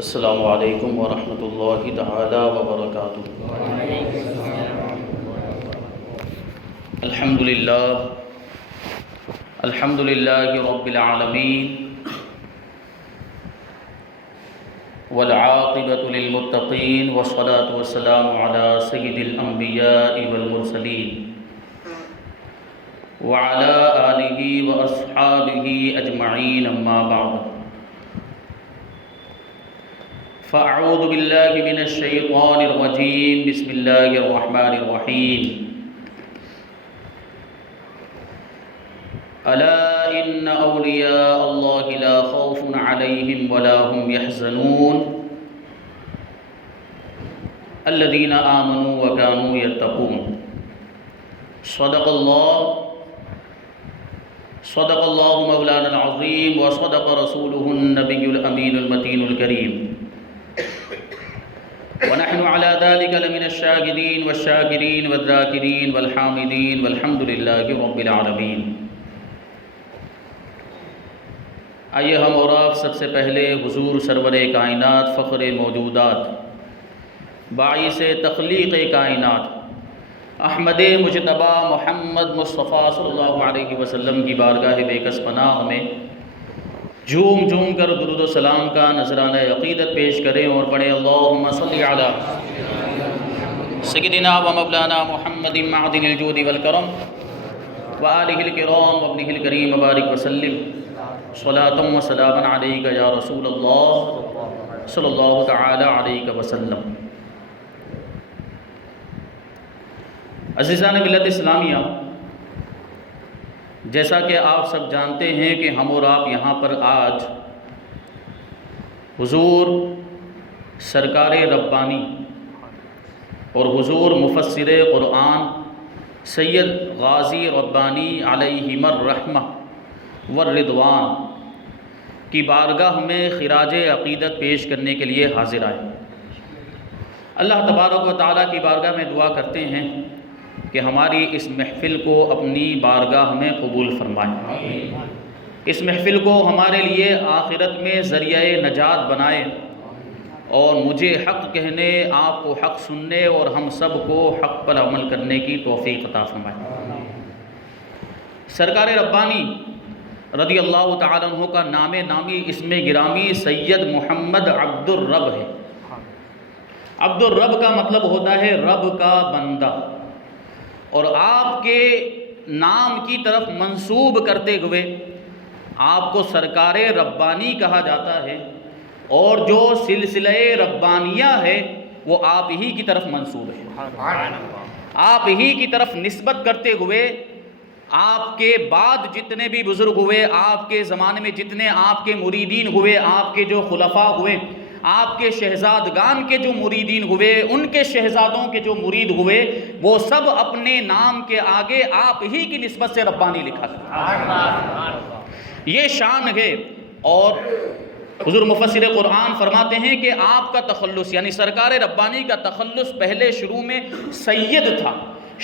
السلام علیکم ورحمۃ اللہ تعالی وبرکاتہ۔ الحمد للہ رب العالمین والعاقبۃ للمتقین والصلاة والسلام علی سید الانبیاء والمرسلین وعلی آلہ واصحابہ اجمعین، اما بعد فاعوذ باللہ من الشیطان الرجیم، بسم اللہ الرحمن الرحیم۔ الا ان اولیاء اللہ لا خوف علیہم ولا هم يحزنون الذین آمنوا وكانوا يتقون۔ صدق اللہ مولانا العظیم وصدق رسولہ النبی الامین المتین الکریم، ونحن على ذلك لمن الشاهدين والشاكرين والذاكرين والحامدين والحمد لله رب العالمين۔ آئیے ہم اور آپ سب سے پہلے حضور سرور کائنات، فخر موجودات، باعث تخلیق کائنات، احمد مجتبی محمد مصطفیٰ صلی اللہ علیہ وسلم کی بارگاہ بے کس پناہ میں جھوم جھوم کر درود و سلام کا نذرانہ عقیدت پیش کریں اور پڑھیں اللہم صلی علی سیدنا و مولانا محمد معدن الجود والکرم وآلہ الکرام وابنہ الکریم وبارک وسلم صلاۃ و سلام علیک یا رسول اللہ صلی اللہ تعالی علیہ وسلم۔ عزیزان ملت اسلامیہ، جیسا کہ آپ سب جانتے ہیں کہ ہم اور آپ یہاں پر آج حضور سرکار ربانی اور حضور مفسر قرآن سید غازی ربانی علیہم الرحمہ والرضوان کی بارگاہ میں خراج عقیدت پیش کرنے کے لیے حاضر آئے۔ اللہ تبارک و تعالیٰ کی بارگاہ میں دعا کرتے ہیں کہ ہماری اس محفل کو اپنی بارگاہ میں قبول فرمائے، اس محفل کو ہمارے لیے آخرت میں ذریعہ نجات بنائے، اور مجھے حق کہنے، آپ کو حق سننے اور ہم سب کو حق پر عمل کرنے کی توفیق عطا فرمائے۔ سرکار ربانی رضی اللہ تعالیٰ عنہ کا نام نامی اسم گرامی سید محمد عبد الرب ہے۔ عبد الرب کا مطلب ہوتا ہے رب کا بندہ، اور آپ کے نام کی طرف منسوب کرتے ہوئے آپ کو سرکار ربانی کہا جاتا ہے، اور جو سلسلہ ربانیہ ہے وہ آپ ہی کی طرف منسوب ہے۔ آپ ہی کی طرف نسبت کرتے ہوئے آپ کے بعد جتنے بھی بزرگ ہوئے، آپ کے زمانے میں جتنے آپ کے مریدین ہوئے، آپ کے جو خلفاء ہوئے، آپ کے شہزادگان کے جو مریدین ہوئے، ان کے شہزادوں کے جو مرید ہوئے، وہ سب اپنے نام کے آگے آپ ہی کی نسبت سے ربانی لکھا تھا۔ یہ شان ہے۔ اور حضور مفسر قرآن فرماتے ہیں کہ آپ کا تخلص یعنی سرکار ربانی کا تخلص پہلے شروع میں سید تھا۔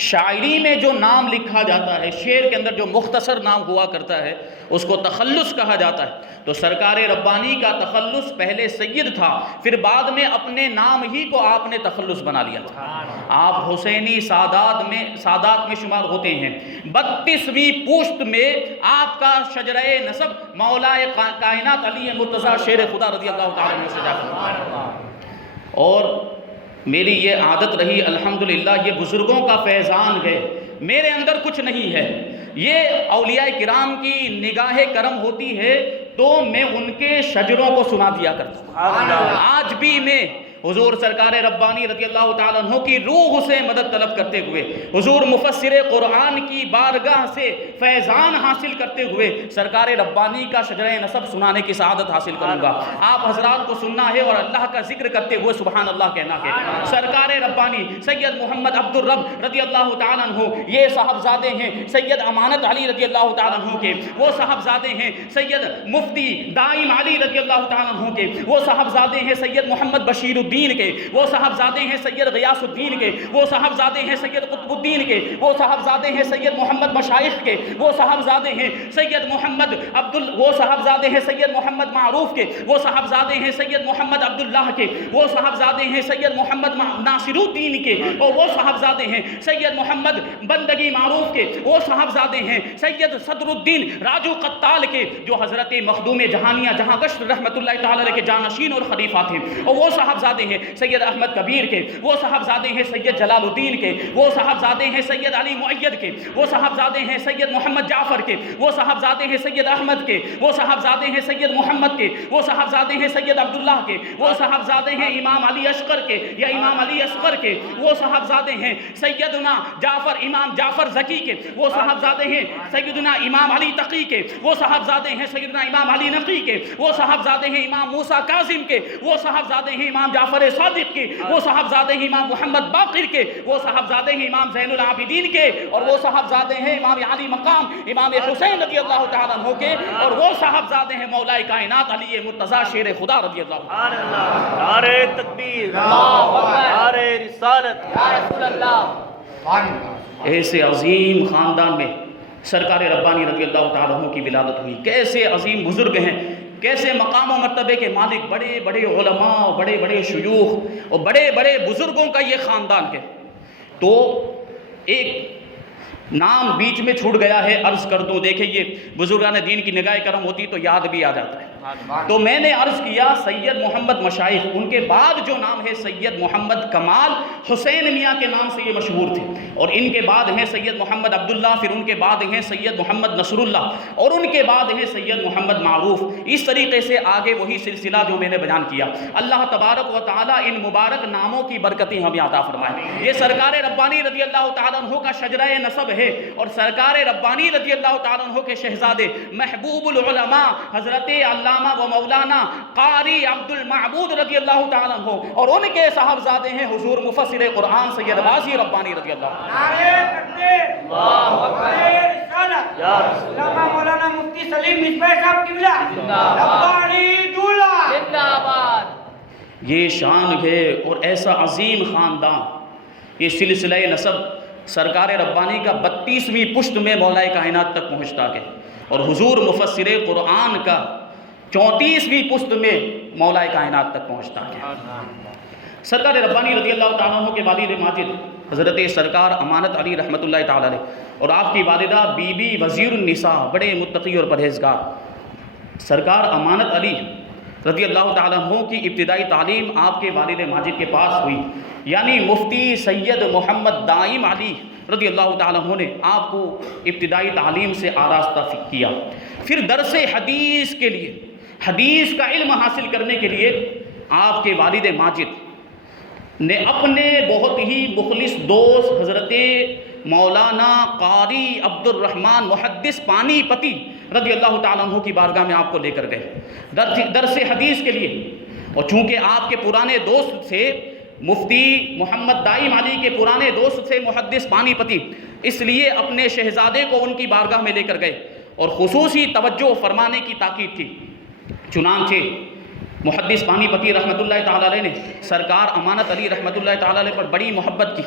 شاعری میں جو نام لکھا جاتا ہے، شعر کے اندر جو مختصر نام ہوا کرتا ہے، اس کو تخلص کہا جاتا ہے۔ تو سرکار ربانی کا تخلص پہلے سید تھا، پھر بعد میں اپنے نام ہی کو آپ نے تخلص بنا لیا تھا۔ آپ حسینی سادات میں شمار ہوتے ہیں۔ 32ویں پشت میں آپ کا شجرہ نسب مولا کائنات علی مرتضیٰ شیر خدا رضی اللہ تعالیٰ عنہ سے جا کر، اور میری یہ عادت رہی الحمدللہ، یہ بزرگوں کا فیضان ہے، میرے اندر کچھ نہیں ہے، یہ اولیاء کرام کی نگاہ کرم ہوتی ہے تو میں ان کے شجروں کو سنا دیا کرتا ہوں۔ آج بھی میں حضور سرکار ربانی رضی اللہ تعالیٰ عنہ کی روح سے مدد طلب کرتے ہوئے، حضور مفسر قرآن کی بارگاہ سے فیضان حاصل کرتے ہوئے سرکار ربانی کا شجرہ نسب سنانے کی سعادت حاصل کروں گا۔ آپ حضرات کو سننا ہے اور اللہ کا ذکر کرتے ہوئے سبحان اللہ کہنا ہے۔ سرکار ربانی سید محمد عبد الرب رضی اللہ تعالیٰ عنہ، یہ صاحبزادے ہیں سید امانت علی رضی اللہ تعالیٰ عنہ کے، وہ صاحبزادے ہیں سید مفتی دائم علی رضی اللہ تعالیٰ عنہ کے، وہ صاحبزادے ہیں سید محمد بشیر الدین کے، وہ صاحبزادے ہیں سید غیاث الدین کے، وہ صاحبزادے ہیں سید قطب الدین کے، وہ صاحبزادے ہیں سید محمد مشائخ کے، وہ صاحبزادے ہیں سید محمد وہ صاحبزادے ہیں سید محمد معروف کے، وہ صاحبزادے ہیں سید محمد عبداللہ کے، وہ صاحبزادے ہیں سید محمد ناصر الدین کے، اور وہ صاحبزادے ہیں سید محمد بندگی معروف کے، وہ صاحبزادے ہیں سید صدر الدین راجو قتال کے، جو حضرت مخدوم جہانیہ جہاں گشت رحمت اللہ تعالی علیہ کے جانشین اور خلیفہ تھے، اور وہ صاحبزادے ہیں سید احمد کبیر کے، وہ صاحبزادے ہیں سید جلال الدین کے، وہ صاحبزادے ہیں سید علی معید کے، وہ صاحبزادے ہیں سید محمد جعفر کے، وہ صاحبزادے ہیں سید احمد کے، وہ صاحبزادے ہیں سید محمد کے، وہ صاحبزادے ہیں سید عبداللہ کے، وہ صاحبزادے ہیں امام علی اشقر کے یا امام علی اصغر کے، وہ صاحبزادے ہیں سیدنا امام جعفر زکی کے، وہ صاحبزادے ہیں سیدنا امام علی تقی کے، وہ صاحبزادے ہیں سیدنا امام علی نقی کے، وہ صاحبزادے ہیں امام موسیٰ کاظم کے، وہ صاحبزادے ہیں امام جعفر صادق کے، وہ صاحبزادے ہیں امام محمد باقر کے، وہ صاحبزادے ہیں امام زین العابدین کے، اور وہ صاحبزادے ہیں امام علی مقام امام حسین رضی اللہ تعالیٰ عنہ کے، اور وہ صاحبزادے ہیں مولا کائنات علی مرتضیٰ شیر خدا رضی اللہ عنہ۔ نعرہ تکبیر، نعرہ رسالت، یا رسول اللہ۔ ایسے عظیم خاندان میں سرکار ربانی رضی اللہ تعالیٰ عنہ کی ولادت ہوئی، کیسے عظیم بزرگ ہیں، کیسے مقام و مرتبے کے مالک، بڑے بڑے علماء، بڑے بڑے شیوخ اور بڑے بڑے بزرگوں کا یہ خاندان ہے۔ تو ایک نام بیچ میں چھوٹ گیا ہے، عرض کر دوں، دیکھیں یہ بزرگان دین کی نگاہ کرم ہوتی تو یاد بھی آ جاتا ہے۔ تو میں نے عرض کیا سید محمد مشائخ، ان کے بعد جو نام ہے سید محمد کمال حسین میاں کے نام سے یہ مشہور تھے، اور ان کے بعد ہیں سید محمد عبداللہ، پھر ان کے بعد ہیں سید محمد نصر اللہ، اور ان کے بعد ہیں سید محمد معروف۔ اس طریقے سے آگے وہی سلسلہ جو میں نے بیان کیا۔ اللہ تبارک و تعالیٰ ان مبارک ناموں کی برکتیں ہمیں عطا فرمائے۔ یہ سرکار ربانی رضی اللہ تعالیٰ عنہ کا شجرہ نسب ہے، اور سرکار ربانی رضی اللہ تعالیٰ عنہ کے شہزادے محبوب العلماء حضرت علامہ و مولانا قاری عبد المعبود رضی اللہ تعالیٰ عنہ، اور ان کے صاحبزادے ہیں حضور مفسر قرآن سید غازی ربانی رضی اللہ عنہ۔ نعرہ تکبیر، اللہ اکبر، رسالت، یا رسول اللہ۔ علامہ مولانا مفتی سلیم مصباح صاحب قبلہ، ربانی دولہ، زندہ آباد۔ یہ شان ہے اور ایسا عظیم خاندان، یہ سلسلہ نسب سرکار ربانی کا 32ویں پشت میں مولا کائنات تک پہنچتا ہے، اور حضور مفسر قرآن کا 34ویں پشت میں مولا کائنات تک پہنچتا ہے۔ سرکار ربانی رضی اللہ تعالیٰ عنہ کے والد ماجد حضرت سرکار امانت علی رحمۃ اللہ تعالیٰ علیہ، اور آپ کی والدہ بی بی وزیر النساء، بڑے متقی اور پرہیزگار۔ سرکار امانت علی رضی اللہ تعالیٰ عنہ کی ابتدائی تعلیم آپ کے والد ماجد کے پاس ہوئی، یعنی مفتی سید محمد دائم علی رضی اللہ تعالیٰ عنہ نے آپ کو ابتدائی تعلیم سے آراستہ کیا۔ پھر درس حدیث کے لیے، حدیث کا علم حاصل کرنے کے لیے آپ کے والد ماجد نے اپنے بہت ہی مخلص دوست حضرت مولانا قاری عبد الرحمن محدث پانی پتی رضی اللہ تعالیٰ عنہ کی بارگاہ میں آپ کو لے کر گئے درس حدیث کے لیے، اور چونکہ آپ کے پرانے دوست تھے مفتی محمد دائم علی کے پرانے دوست تھے محدث پانی پتی، اس لیے اپنے شہزادے کو ان کی بارگاہ میں لے کر گئے اور خصوصی توجہ فرمانے کی تاکید کی۔ چنانچہ محدث پانی پتی رحمۃ اللہ تعالیٰ علیہ نے سرکار امانت علی رحمۃ اللہ تعالیٰ علیہ پر بڑی محبت کی،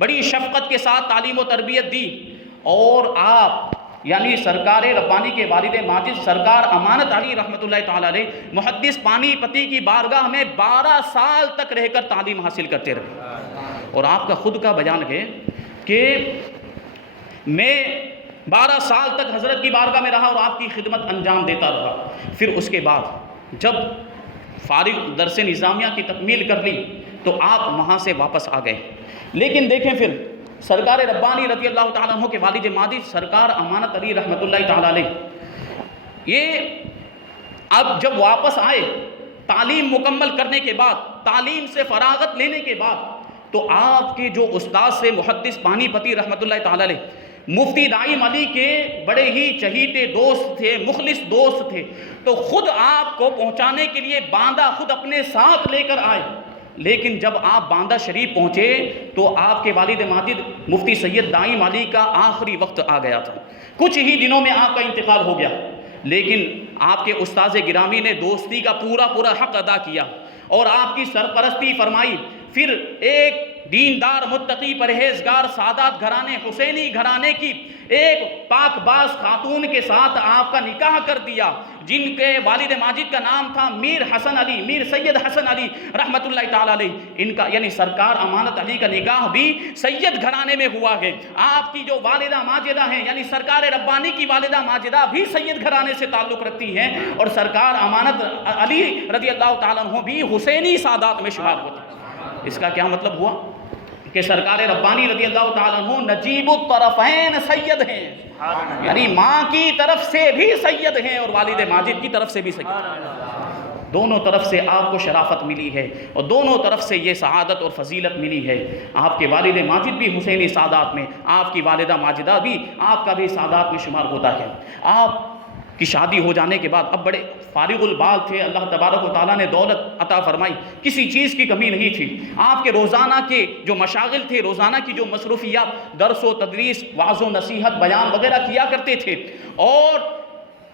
بڑی شفقت کے ساتھ تعلیم و تربیت دی، اور آپ یعنی سرکار ربانی کے والد ماجد سرکار امانت علی رحمۃ اللہ تعالیٰ علیہ محدث پانی پتی کی بارگاہ میں 12 سال تک رہ کر تعلیم حاصل کرتے رہے، اور آپ کا خود کا بیان ہے کہ میں 12 سال تک حضرت کی بارگاہ میں رہا اور آپ کی خدمت انجام دیتا رہا۔ پھر اس کے بعد جب فارغ درس نظامیہ کی تکمیل کر لی تو آپ وہاں سے واپس آ گئے، لیکن دیکھیں پھر سرکار ربانی رضی اللہ تعالیٰ عنہ کے والد ماجد سرکار امانت علی رحمۃ اللہ تعالیٰ علیہ یہ اب جب واپس آئے تعلیم مکمل کرنے کے بعد، تعلیم سے فراغت لینے کے بعد، تو آپ کے جو استاد سے محدث پانی پتی رحمۃ اللہ تعالیٰ علیہ مفتی دائم علی کے بڑے ہی چہیتے دوست تھے، مخلص دوست تھے، تو خود آپ کو پہنچانے کے لیے باندہ خود اپنے ساتھ لے کر آئے، لیکن جب آپ باندہ شریف پہنچے تو آپ کے والد ماجد مفتی سید دائم علی کا آخری وقت آ گیا تھا، کچھ ہی دنوں میں آپ کا انتقال ہو گیا، لیکن آپ کے استاذ گرامی نے دوستی کا پورا حق ادا کیا، اور آپ کی سرپرستی فرمائی. پھر ایک دیندار متقی پرہیزگار سادات گھرانے حسینی گھرانے کی ایک پاک باز خاتون کے ساتھ آپ کا نکاح کر دیا، جن کے والد ماجد کا نام تھا میر حسن علی، میر سید حسن علی رحمۃ اللہ تعالی علیہ. ان کا یعنی سرکار امانت علی کا نکاح بھی سید گھرانے میں ہوا ہے. آپ کی جو والدہ ماجدہ ہیں یعنی سرکار ربانی کی والدہ ماجدہ بھی سید گھرانے سے تعلق رکھتی ہیں، اور سرکار امانت علی رضی اللہ تعالیٰ عنہ بھی حسینی سادات میں شمار ہوتے ہیں. اس کا کیا مطلب ہوا کہ سرکار ربانی رضی اللہ تعالیٰ عنہ نجیب الطرفین سید ہیں، یعنی ماں کی طرف سے بھی سید ہیں اور والد ماجد کی طرف سے بھی سید ہیں. دونوں طرف سے آپ کو شرافت ملی ہے اور دونوں طرف سے یہ سعادت اور فضیلت ملی ہے. آپ کے والد ماجد بھی حسینی سادات میں، آپ کی والدہ ماجدہ بھی آپ کا بھی سادات میں شمار ہوتا ہے. آپ کی شادی ہو جانے کے بعد اب بڑے فارغ البال تھے، اللہ تبارک و تعالیٰ نے دولت عطا فرمائی، کسی چیز کی کمی نہیں تھی. آپ کے روزانہ کے جو مشاغل تھے، روزانہ کی جو مصروفیات، درس و تدریس، وعظ و نصیحت، بیان وغیرہ کیا کرتے تھے، اور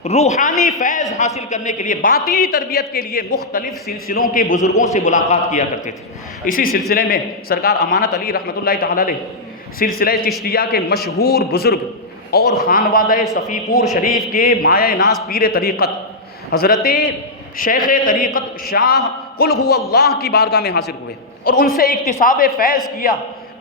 روحانی فیض حاصل کرنے کے لیے، باطنی تربیت کے لیے مختلف سلسلوں کے بزرگوں سے ملاقات کیا کرتے تھے. اسی سلسلے میں سرکار امانت علی رحمۃ اللہ تعالی علیہ سلسلہ چشتیہ کے مشہور بزرگ اور خانوادہ صفی پور شریف کے مایہ ناز پیر طریقت حضرت شیخ طریقت شاہ قل هو اللہ کی بارگاہ میں حاضر ہوئے اور ان سے اکتساب فیض کیا.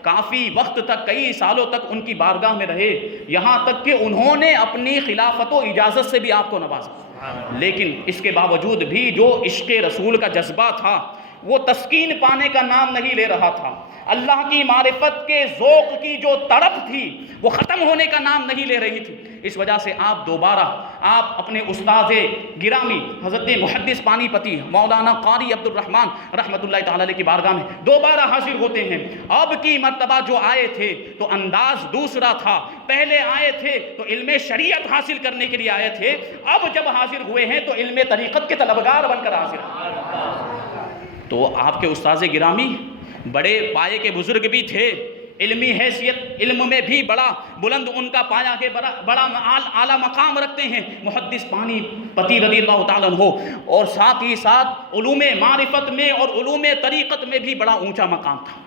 کافی وقت تک، کئی سالوں تک ان کی بارگاہ میں رہے، یہاں تک کہ انہوں نے اپنی خلافت و اجازت سے بھی آپ کو نوازا. لیکن اس کے باوجود بھی جو عشق رسول کا جذبہ تھا وہ تسکین پانے کا نام نہیں لے رہا تھا. اللہ کی معرفت کے ذوق کی جو تڑپ تھی وہ ختم ہونے کا نام نہیں لے رہی تھی. اس وجہ سے آپ دوبارہ اپنے استاد گرامی حضرت محدث پانی پتی مولانا قاری عبد الرحمن رحمۃ اللہ تعالی علیہ کی بارگاہ میں دوبارہ حاضر ہوتے ہیں. اب کی مرتبہ جو آئے تھے تو انداز دوسرا تھا. پہلے آئے تھے تو علم شریعت حاصل کرنے کے لیے آئے تھے، اب جب حاضر ہوئے ہیں تو علم طریقت کے طلبگار بن کر حاضر ہیں. تو آپ کے استاذ گرامی بڑے پائے کے بزرگ بھی تھے، علمی حیثیت، علم میں بھی بڑا بلند ان کا پایا کہ بڑا اعلیٰ مقام رکھتے ہیں محدث پانی پتی رضی اللہ تعالیٰ عنہ، اور ساتھ ہی ساتھ علوم معرفت میں اور علوم طریقت میں بھی بڑا اونچا مقام تھا.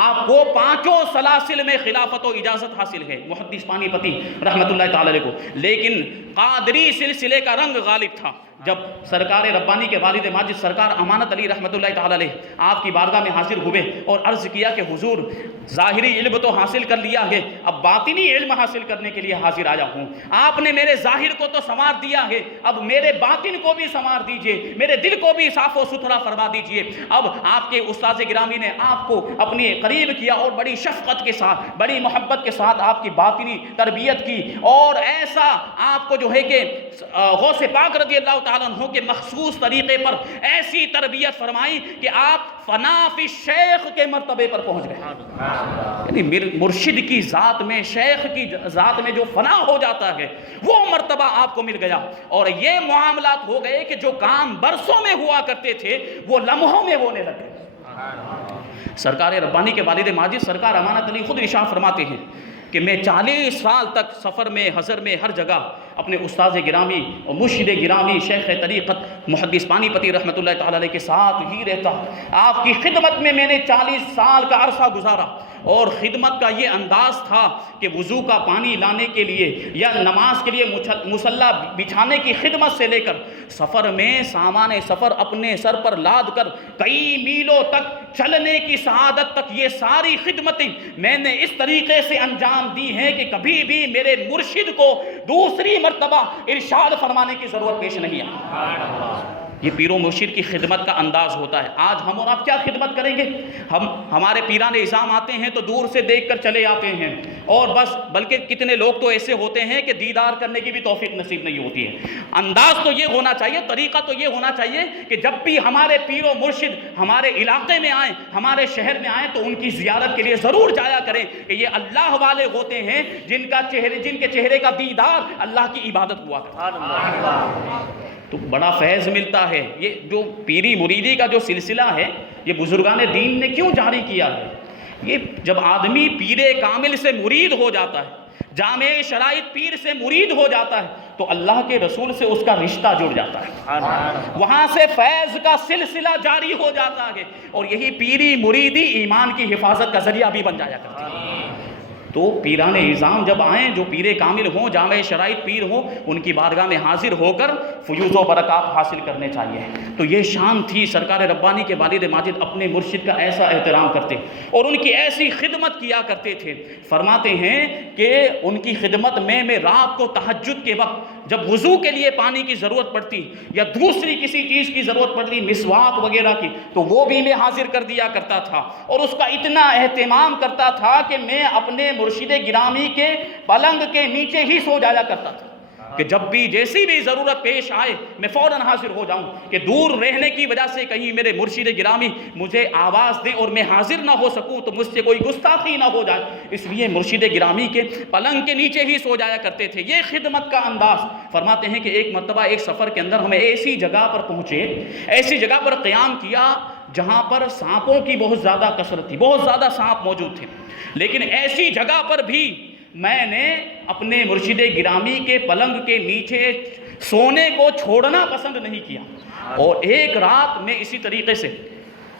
آپ کو 5 سلاسل میں خلافت و اجازت حاصل ہے محدث پانی پتی رحمۃ اللہ تعالی علیہ کو. لیکن قادری سلسلے کا رنگ غالب تھا. جب سرکار ربانی کے والد ماجد سرکار امانت علی رحمۃ اللہ تعالی علیہ آپ کی بارگاہ میں حاضر ہوئے اور عرض کیا کہ حضور ظاہری علم تو حاصل کر لیا ہے، اب باطنی علم حاصل کرنے کے لیے حاضر آیا ہوں. آپ نے میرے ظاہر کو تو سنوار دیا ہے، اب میرے باطن کو بھی سنوار دیجئے، میرے دل کو بھی صاف و ستھرا فرما دیجئے. اب آپ کے استاد گرامی نے آپ کو اپنے قریب کیا اور بڑی شفقت کے ساتھ، بڑی محبت کے ساتھ آپ کی باطنی تربیت کی، اور ایسا آپ کو جو ہے کہ غوث پاک رضی اللہ تعالیٰ عنہ کے مخصوص طریقے پر ایسی تربیت فرمائی کہ آپ فنا فی شیخ کے مرتبے پر پہنچ گئے. یعنی مرشد کی ذات میں، شیخ کی ذات میں جو فنا ہو جاتا ہے وہ مرتبہ آپ کو مل گیا، اور یہ معاملات ہو گئے کہ جو کام برسوں میں ہوا کرتے تھے وہ لمحوں میں ہونے لگے. سرکار ربانی کے والد ماجد سرکار امانت علی خود ارشاد فرماتے ہیں کہ میں 40 سال تک سفر میں، حضر میں، ہر جگہ اپنے استاذ گرامی اور مرشد گرامی شیخ طریقت محدث پانی پتی رحمۃ اللہ تعالی علیہ کے ساتھ ہی رہتا. آپ کی خدمت میں میں نے 40 سال کا عرصہ گزارا، اور خدمت کا یہ انداز تھا کہ وضو کا پانی لانے کے لیے یا نماز کے لیے مصلی بچھانے کی خدمت سے لے کر سفر میں سامان سفر اپنے سر پر لاد کر کئی میلوں تک چلنے کی سعادت تک، یہ ساری خدمتیں میں نے اس طریقے سے انجام دی ہیں کہ کبھی بھی میرے مرشد کو دوسری مرتبہ ارشاد فرمانے کی ضرورت پیش نہیں آئی. یہ پیر و مرشد کی خدمت کا انداز ہوتا ہے. آج ہم اور آپ کیا خدمت کریں گے؟ ہمارے پیران اعظام آتے ہیں تو دور سے دیکھ کر چلے آتے ہیں اور بس، بلکہ کتنے لوگ تو ایسے ہوتے ہیں کہ دیدار کرنے کی بھی توفیق نصیب نہیں ہوتی ہے. انداز تو یہ ہونا چاہیے، طریقہ تو یہ ہونا چاہیے کہ جب بھی ہمارے پیر و مرشد ہمارے علاقے میں آئیں، ہمارے شہر میں آئیں تو ان کی زیارت کے لیے ضرور جایا کریں کہ یہ اللہ والے ہوتے ہیں جن کے چہرے کا دیدار اللہ کی عبادت ہوا کرتا. تو بڑا فیض ملتا ہے. یہ جو پیری مریدی کا جو سلسلہ ہے یہ بزرگان دین نے کیوں جاری کیا ہے؟ یہ جب آدمی پیر کامل سے مرید ہو جاتا ہے، جامع شرائط پیر سے مرید ہو جاتا ہے تو اللہ کے رسول سے اس کا رشتہ جڑ جاتا ہے، وہاں سے فیض کا سلسلہ جاری ہو جاتا ہے، اور یہی پیری مریدی ایمان کی حفاظت کا ذریعہ بھی بن جایا کرتی ہے۔ تو پیران اعظام جب آئیں، جو پیر کامل ہوں، جامع شرائط پیر ہوں، ان کی بارگاہ میں حاضر ہو کر فیوز و برکات حاصل کرنے چاہیے۔ تو یہ شان تھی سرکار ربانی کے والد ماجد اپنے مرشد کا ایسا احترام کرتے اور ان کی ایسی خدمت کیا کرتے تھے۔ فرماتے ہیں کہ ان کی خدمت میں رات کو تہجد کے وقت جب وضو کے لیے پانی کی ضرورت پڑتی یا دوسری کسی چیز کی ضرورت پڑتی، مسواک وغیرہ کی، تو وہ بھی میں حاضر کر دیا کرتا تھا، اور اس کا اتنا اہتمام کرتا تھا کہ میں اپنے مرشد گرامی کے پلنگ کے نیچے ہی سو جایا کرتا تھا کہ جب بھی جیسی بھی ضرورت پیش آئے میں فوراً حاضر ہو جاؤں، کہ دور رہنے کی وجہ سے کہیں میرے مرشد گرامی مجھے آواز دے اور میں حاضر نہ ہو سکوں تو مجھ سے کوئی گستاخی نہ ہو جائے، اس لیے مرشد گرامی کے پلنگ کے نیچے ہی سو جایا کرتے تھے۔ یہ خدمت کا انداز۔ فرماتے ہیں کہ ایک مرتبہ ایک سفر کے اندر ہمیں ایسی جگہ پر پہنچے، ایسی جگہ پر قیام کیا جہاں پر سانپوں کی بہت زیادہ کثرت تھی، بہت زیادہ سانپ موجود تھے، لیکن ایسی جگہ پر بھی میں نے اپنے مرشد گرامی کے پلنگ کے نیچے سونے کو چھوڑنا پسند نہیں کیا۔ اور ایک رات میں اسی طریقے سے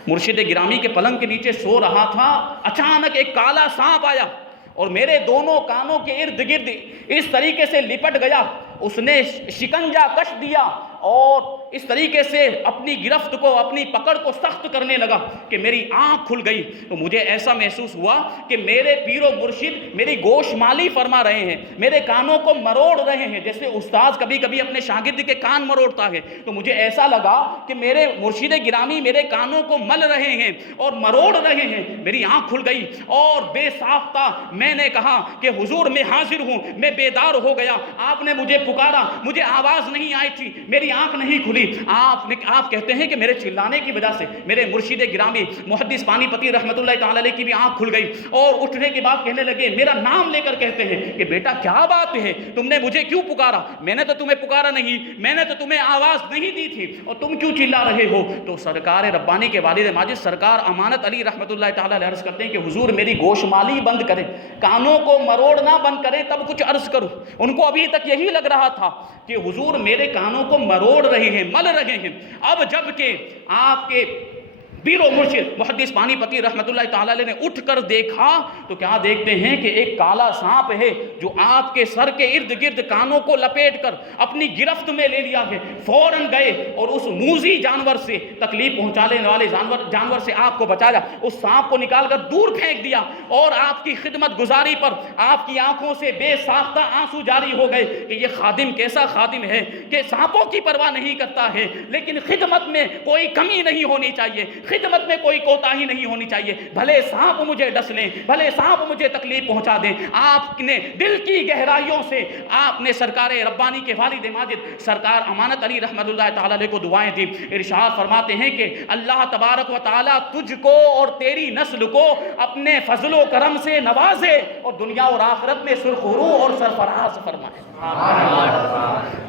مرشد گرامی کے پلنگ کے نیچے سو رہا تھا، اچانک ایک کالا سانپ آیا اور میرے دونوں کانوں کے ارد گرد اس طریقے سے لپٹ گیا، اس نے شکنجہ کش دیا اور اس طریقے سے اپنی گرفت کو، اپنی پکڑ کو سخت کرنے لگا کہ میری آنکھ کھل گئی۔ تو مجھے ایسا محسوس ہوا کہ میرے پیر و مرشد میری گوش مالی فرما رہے ہیں، میرے کانوں کو مروڑ رہے ہیں، جیسے استاذ کبھی کبھی اپنے شاگرد کے کان مروڑتا ہے۔ تو مجھے ایسا لگا کہ میرے مرشد گرامی میرے کانوں کو مل رہے ہیں اور مروڑ رہے ہیں۔ میری آنکھ کھل گئی اور بے ساختہ میں نے کہا کہ حضور میں حاضر ہوں، میں بیدار ہو گیا، آپ نے مجھے پکارا، مجھے آواز نہیں آئی تھی، میری آنکھ نہیں کھلی۔ آپ کہتے ہیں کہ میرے چلانے کی وجہ سے میرے مرشد گرامی محدث پانی پتی رحمت اللہ تعالی علیہ کی بھی آنکھ کھل گئی، اور اٹھنے کے بعد کہنے لگے، میرا نام لے کر کہتے ہیں کہ بیٹا کیا بات ہے، تم نے مجھے کیوں پکارا؟ میں نے تو تمہیں پکارا نہیں، میں نے تو تمہیں آواز نہیں دی تھی، اور تم کیوں چلا رہے ہو؟ تو سرکار ربانی کے والد ماجد سرکار امانت علی رحمت اللہ تعالی علیہ عرض کرتے ہیں کہ حضور میری گوش مالی بند کریں، کانوں کو مروڑنا بند کریں، تب کچھ عرض کروں۔ ان کو ابھی تک یہی لگ رہا تھا کہ حضور میرے کانوں کو مروڑ رہے ہیں، مل رہے ہیں۔ اب جب کہ آپ کے پیر و مرشد محدث پانی پتی رحمت اللہ تعالی علیہ نے اٹھ کر دیکھا تو کیا دیکھتے ہیں کہ ایک کالا سانپ ہے جو آپ کے سر کے ارد گرد کانوں کو لپیٹ کر اپنی گرفت میں لے لیا ہے۔ فوراً گئے اور اس موذی جانور سے، تکلیف پہنچانے والے جانور سے آپ کو بچایا، اس سانپ کو نکال کر دور پھینک دیا، اور آپ کی خدمت گزاری پر آپ کی آنکھوں سے بے ساختہ آنسو جاری ہو گئے کہ یہ خادم کیسا خادم ہے کہ سانپوں کی پرواہ نہیں کرتا ہے، لیکن خدمت میں کوئی کمی نہیں ہونی چاہیے، خدمت میں کوئی کوتاہی نہیں ہونی چاہیے، بھلے سانپ مجھے ڈس لیں، بھلے سانپ مجھے تکلیف پہنچا دیں۔ آپ نے دل کی گہرائیوں سے آپ نے سرکار ربانی کے والد ماجد سرکار امانت علی رحمت اللہ تعالی علیہ کو دعائیں دی۔ ارشاد فرماتے ہیں کہ اللہ تبارک و تعالی تجھ کو اور تیری نسل کو اپنے فضل و کرم سے نوازے اور دنیا اور آخرت میں سرخرو اور سرفراز فرمائے۔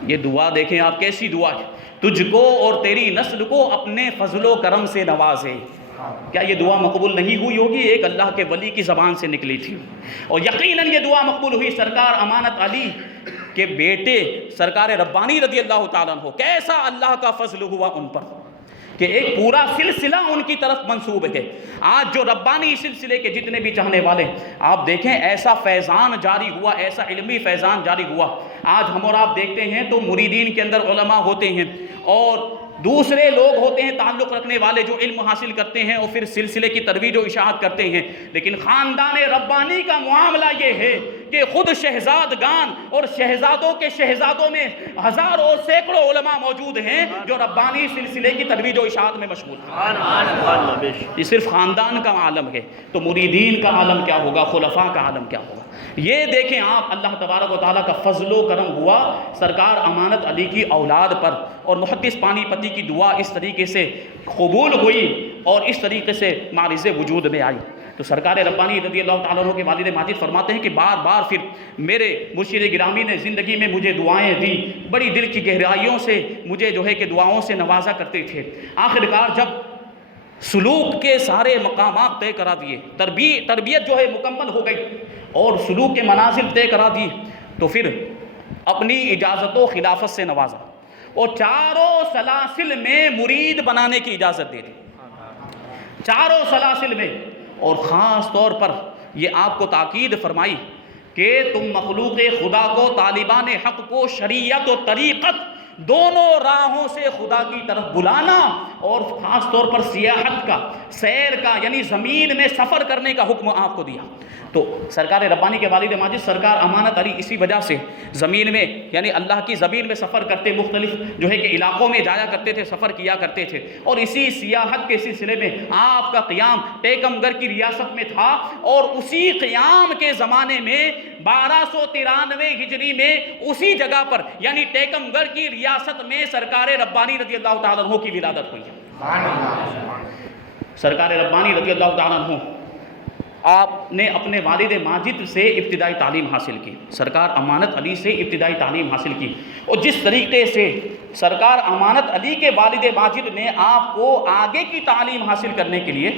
یہ دعا دیکھیں آپ کیسی دعا ہے، تجھ کو اور تیری نسل کو اپنے فضل و کرم سے نوازے۔ کیا یہ دعا مقبول نہیں ہوئی ہوگی؟ ایک اللہ کے ولی کی زبان سے نکلی تھی، اور یقیناً یہ دعا مقبول ہوئی۔ سرکار امانت علی کے بیٹے سرکار ربانی رضی اللہ تعالیٰ عنہ، کیسا اللہ کا فضل ہوا ان پر کہ ایک پورا سلسلہ ان کی طرف منسوب ہے۔ آج جو ربانی سلسلے کے جتنے بھی چاہنے والے، آپ دیکھیں ایسا فیضان جاری ہوا، ایسا علمی فیضان جاری ہوا۔ آج ہم اور آپ دیکھتے ہیں تو مریدین کے اندر علماء ہوتے ہیں اور دوسرے لوگ ہوتے ہیں تعلق رکھنے والے جو علم حاصل کرتے ہیں اور پھر سلسلے کی ترویج و اشاعت کرتے ہیں، لیکن خاندان ربانی کا معاملہ یہ ہے کہ خود شہزادگان اور شہزادوں کے شہزادوں میں ہزاروں اور سینکڑوں علماء موجود ہیں جو ربانی سلسلے کی ترویج و اشاعت میں مشغول ہیں۔ یہ صرف خاندان کا عالم ہے، تو مریدین کا عالم کیا ہوگا، خلفاء کا عالم کیا ہوگا؟ یہ دیکھیں آپ اللہ تبارک و تعالیٰ کا فضل و کرم ہوا سرکار امانت علی کی اولاد پر، اور محدث پانی پتی کی دعا اس طریقے سے قبول ہوئی اور اس طریقے سے معرض وجود میں آئی۔ تو سرکار ربانی رضی اللہ تعالیٰ عنہ کے والد ماجد فرماتے ہیں کہ بار بار پھر میرے مرشد گرامی نے زندگی میں مجھے دعائیں دی، بڑی دل کی گہرائیوں سے مجھے جو ہے کہ دعاؤں سے نوازا کرتے تھے۔ آخرکار جب سلوک کے سارے مقامات طے کرا دیے، تربیت جو ہے مکمل ہو گئی اور سلوک کے منازل طے کرا دی، تو پھر اپنی اجازت و خلافت سے نوازا اور چاروں سلاسل میں مرید بنانے کی اجازت دے دی، چاروں سلاسل میں۔ اور خاص طور پر یہ آپ کو تاکید فرمائی کہ تم مخلوق خدا کو، طالبان حق کو شریعت و طریقت دونوں راہوں سے خدا کی طرف بلانا، اور خاص طور پر سیاحت کا، سیر کا، یعنی زمین میں سفر کرنے کا حکم آپ کو دیا۔ تو سرکار ربانی کے والد ماجد سرکار امانت علی اسی وجہ سے زمین میں، یعنی اللہ کی زمین میں سفر کرتے، مختلف جو ہے کہ علاقوں میں جایا کرتے تھے، سفر کیا کرتے تھے، اور اسی سیاحت کے سلسلے میں آپ کا قیام ٹیکم گڑھ کی ریاست میں تھا، اور اسی قیام کے زمانے میں 1293 ہجری میں اسی جگہ پر یعنی ٹیکم گڑھ کی ریاست میں سرکار ربانی رضی اللہ تعالیٰ عنہ کی ولادت ہوئی ہے۔ سرکار ربانی رضی اللہ تعالیٰ عنہ آپ نے اپنے والد ماجد سے ابتدائی تعلیم حاصل کی، سرکار امانت علی سے ابتدائی تعلیم حاصل کی، اور جس طریقے سے سرکار امانت علی کے والد ماجد نے آپ کو آگے کی تعلیم حاصل کرنے کے لیے،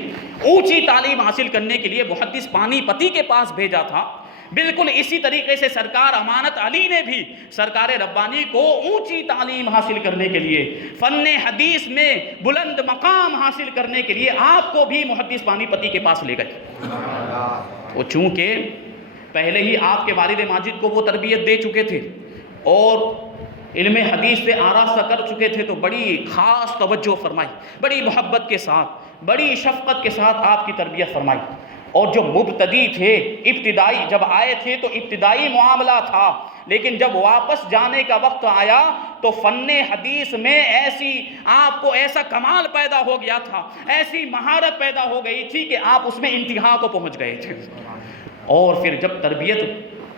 اونچی تعلیم حاصل کرنے کے لیے محدث پانی پتی کے پاس بھیجا تھا، بالکل اسی طریقے سے سرکار امانت علی نے بھی سرکار ربانی کو اونچی تعلیم حاصل کرنے کے لیے، فن حدیث میں بلند مقام حاصل کرنے کے لیے آپ کو بھی محدث پانی پتی کے پاس لے گئے۔ وہ چونکہ پہلے ہی آپ کے والد ماجد کو وہ تربیت دے چکے تھے اور علم حدیث سے آراستہ کر چکے تھے، تو بڑی خاص توجہ فرمائی، بڑی محبت کے ساتھ، بڑی شفقت کے ساتھ آپ کی تربیت فرمائی۔ اور جو مبتدی تھے، ابتدائی جب آئے تھے تو ابتدائی معاملہ تھا، لیکن جب واپس جانے کا وقت آیا تو فن حدیث میں ایسی آپ کو ایسا کمال پیدا ہو گیا تھا، ایسی مہارت پیدا ہو گئی تھی کہ آپ اس میں انتہا کو پہنچ گئے تھے۔ اور پھر جب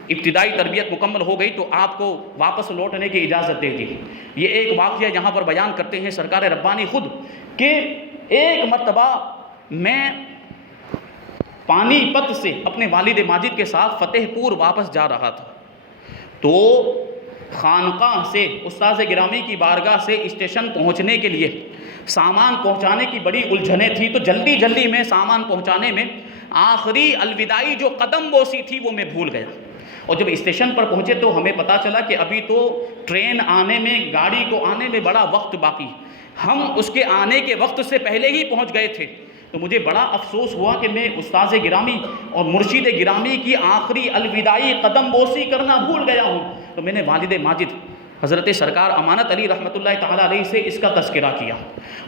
ابتدائی تربیت مکمل ہو گئی تو آپ کو واپس لوٹنے کی اجازت دے دی۔ یہ ایک واقعہ یہاں پر بیان کرتے ہیں سرکار ربانی خود کہ ایک مرتبہ میں پانی پت سے اپنے والد ماجد کے ساتھ فتح پور واپس جا رہا تھا، تو خانقاہ سے استاذ گرامی کی بارگاہ سے اسٹیشن پہنچنے کے لیے سامان پہنچانے کی بڑی الجھنیں تھی، تو جلدی جلدی میں سامان پہنچانے میں آخری الوداعی جو قدم بوسی تھی وہ میں بھول گیا، اور جب اسٹیشن پر پہنچے تو ہمیں پتہ چلا کہ ابھی تو ٹرین آنے میں، گاڑی کو آنے میں بڑا وقت باقی، ہم اس کے آنے کے وقت سے پہلے ہی پہنچ گئے تھے۔ تو مجھے بڑا افسوس ہوا کہ میں استاذ گرامی اور مرشد گرامی کی آخری الوداعی قدم بوسی کرنا بھول گیا ہوں۔ تو میں نے والد ماجد حضرت سرکار امانت علی رحمۃ اللہ تعالیٰ علیہ سے اس کا تذکرہ کیا،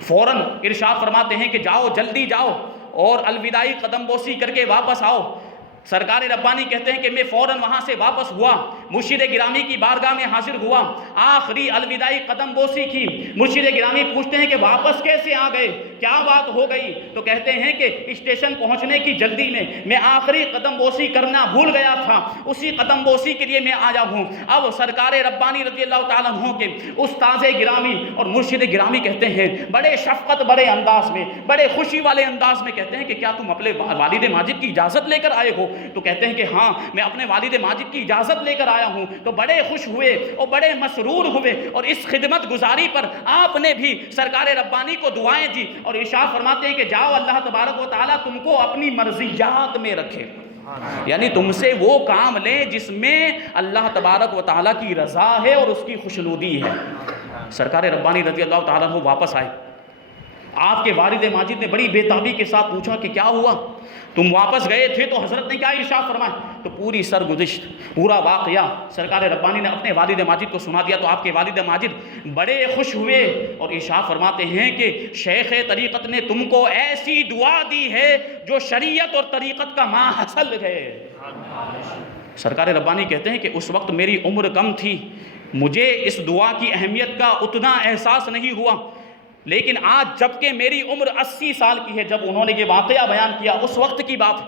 فوراً ارشاد فرماتے ہیں کہ جاؤ، جلدی جاؤ اور الوداعی قدم بوسی کر کے واپس آؤ۔ سرکار ربانی کہتے ہیں کہ میں فوراً وہاں سے واپس ہوا، مرشد گرامی کی بارگاہ میں حاضر ہوا، آخری الوداعی قدم بوسی کی۔ مرشد گرامی پوچھتے ہیں کہ واپس کیسے آ گئے، کیا بات ہو گئی؟ تو کہتے ہیں کہ اسٹیشن پہنچنے کی جلدی میں آخری قدم بوسی کرنا بھول گیا تھا، اسی قدم بوسی کے لیے میں آیا ہوں۔ اب سرکار ربانی رضی اللہ تعالیٰ عنہ کے استاذ گرامی اور مرشد گرامی کہتے ہیں بڑے شفقت بڑے انداز میں، بڑے خوشی والے انداز میں کہتے ہیں کہ کیا تم اپنے والد ماجد کی اجازت لے کر آئے ہو؟ تو کہتے ہیں کہ ہاں میں اپنے والد ماجد کی اجازت لے کر آیا ہوں۔ تو بڑے خوش ہوئے اور بڑے مسرور ہوئے، اور اس خدمت گزاری پر آپ نے بھی سرکار ربانی کو دعائیں دی، اور ارشاد فرماتے ہیں کہ جاؤ، اللہ تبارک و تعالیٰ تم کو اپنی مرضیات میں رکھے، یعنی تم سے وہ کام لیں جس میں اللہ تبارک و تعالیٰ کی رضا ہے اور اس کی خوشنودی ہے۔ سرکار ربانی رضی اللہ تعالیٰ عنہ واپس آئے، آپ کے والد ماجد نے بڑی بےتابی کے ساتھ پوچھا کہ کیا ہوا، تم واپس گئے تھے؟ تو حضرت نے کیا ارشاد فرمایا؟ تو پوری سرگزشت، پورا واقعہ سرکار ربانی نے اپنے والد ماجد کو سنا دیا۔ تو آپ کے والد ماجد بڑے خوش ہوئے اور ارشاد فرماتے ہیں کہ شیخ طریقت نے تم کو ایسی دعا دی ہے جو شریعت اور طریقت کا ماحصل ہے۔ سرکار ربانی کہتے ہیں کہ اس وقت میری عمر کم تھی، مجھے اس دعا کی اہمیت کا اتنا احساس نہیں ہوا، لیکن آج جب کہ میری عمر 80 سال کی ہے، جب انہوں نے یہ واقعہ بیان کیا اس وقت کی بات،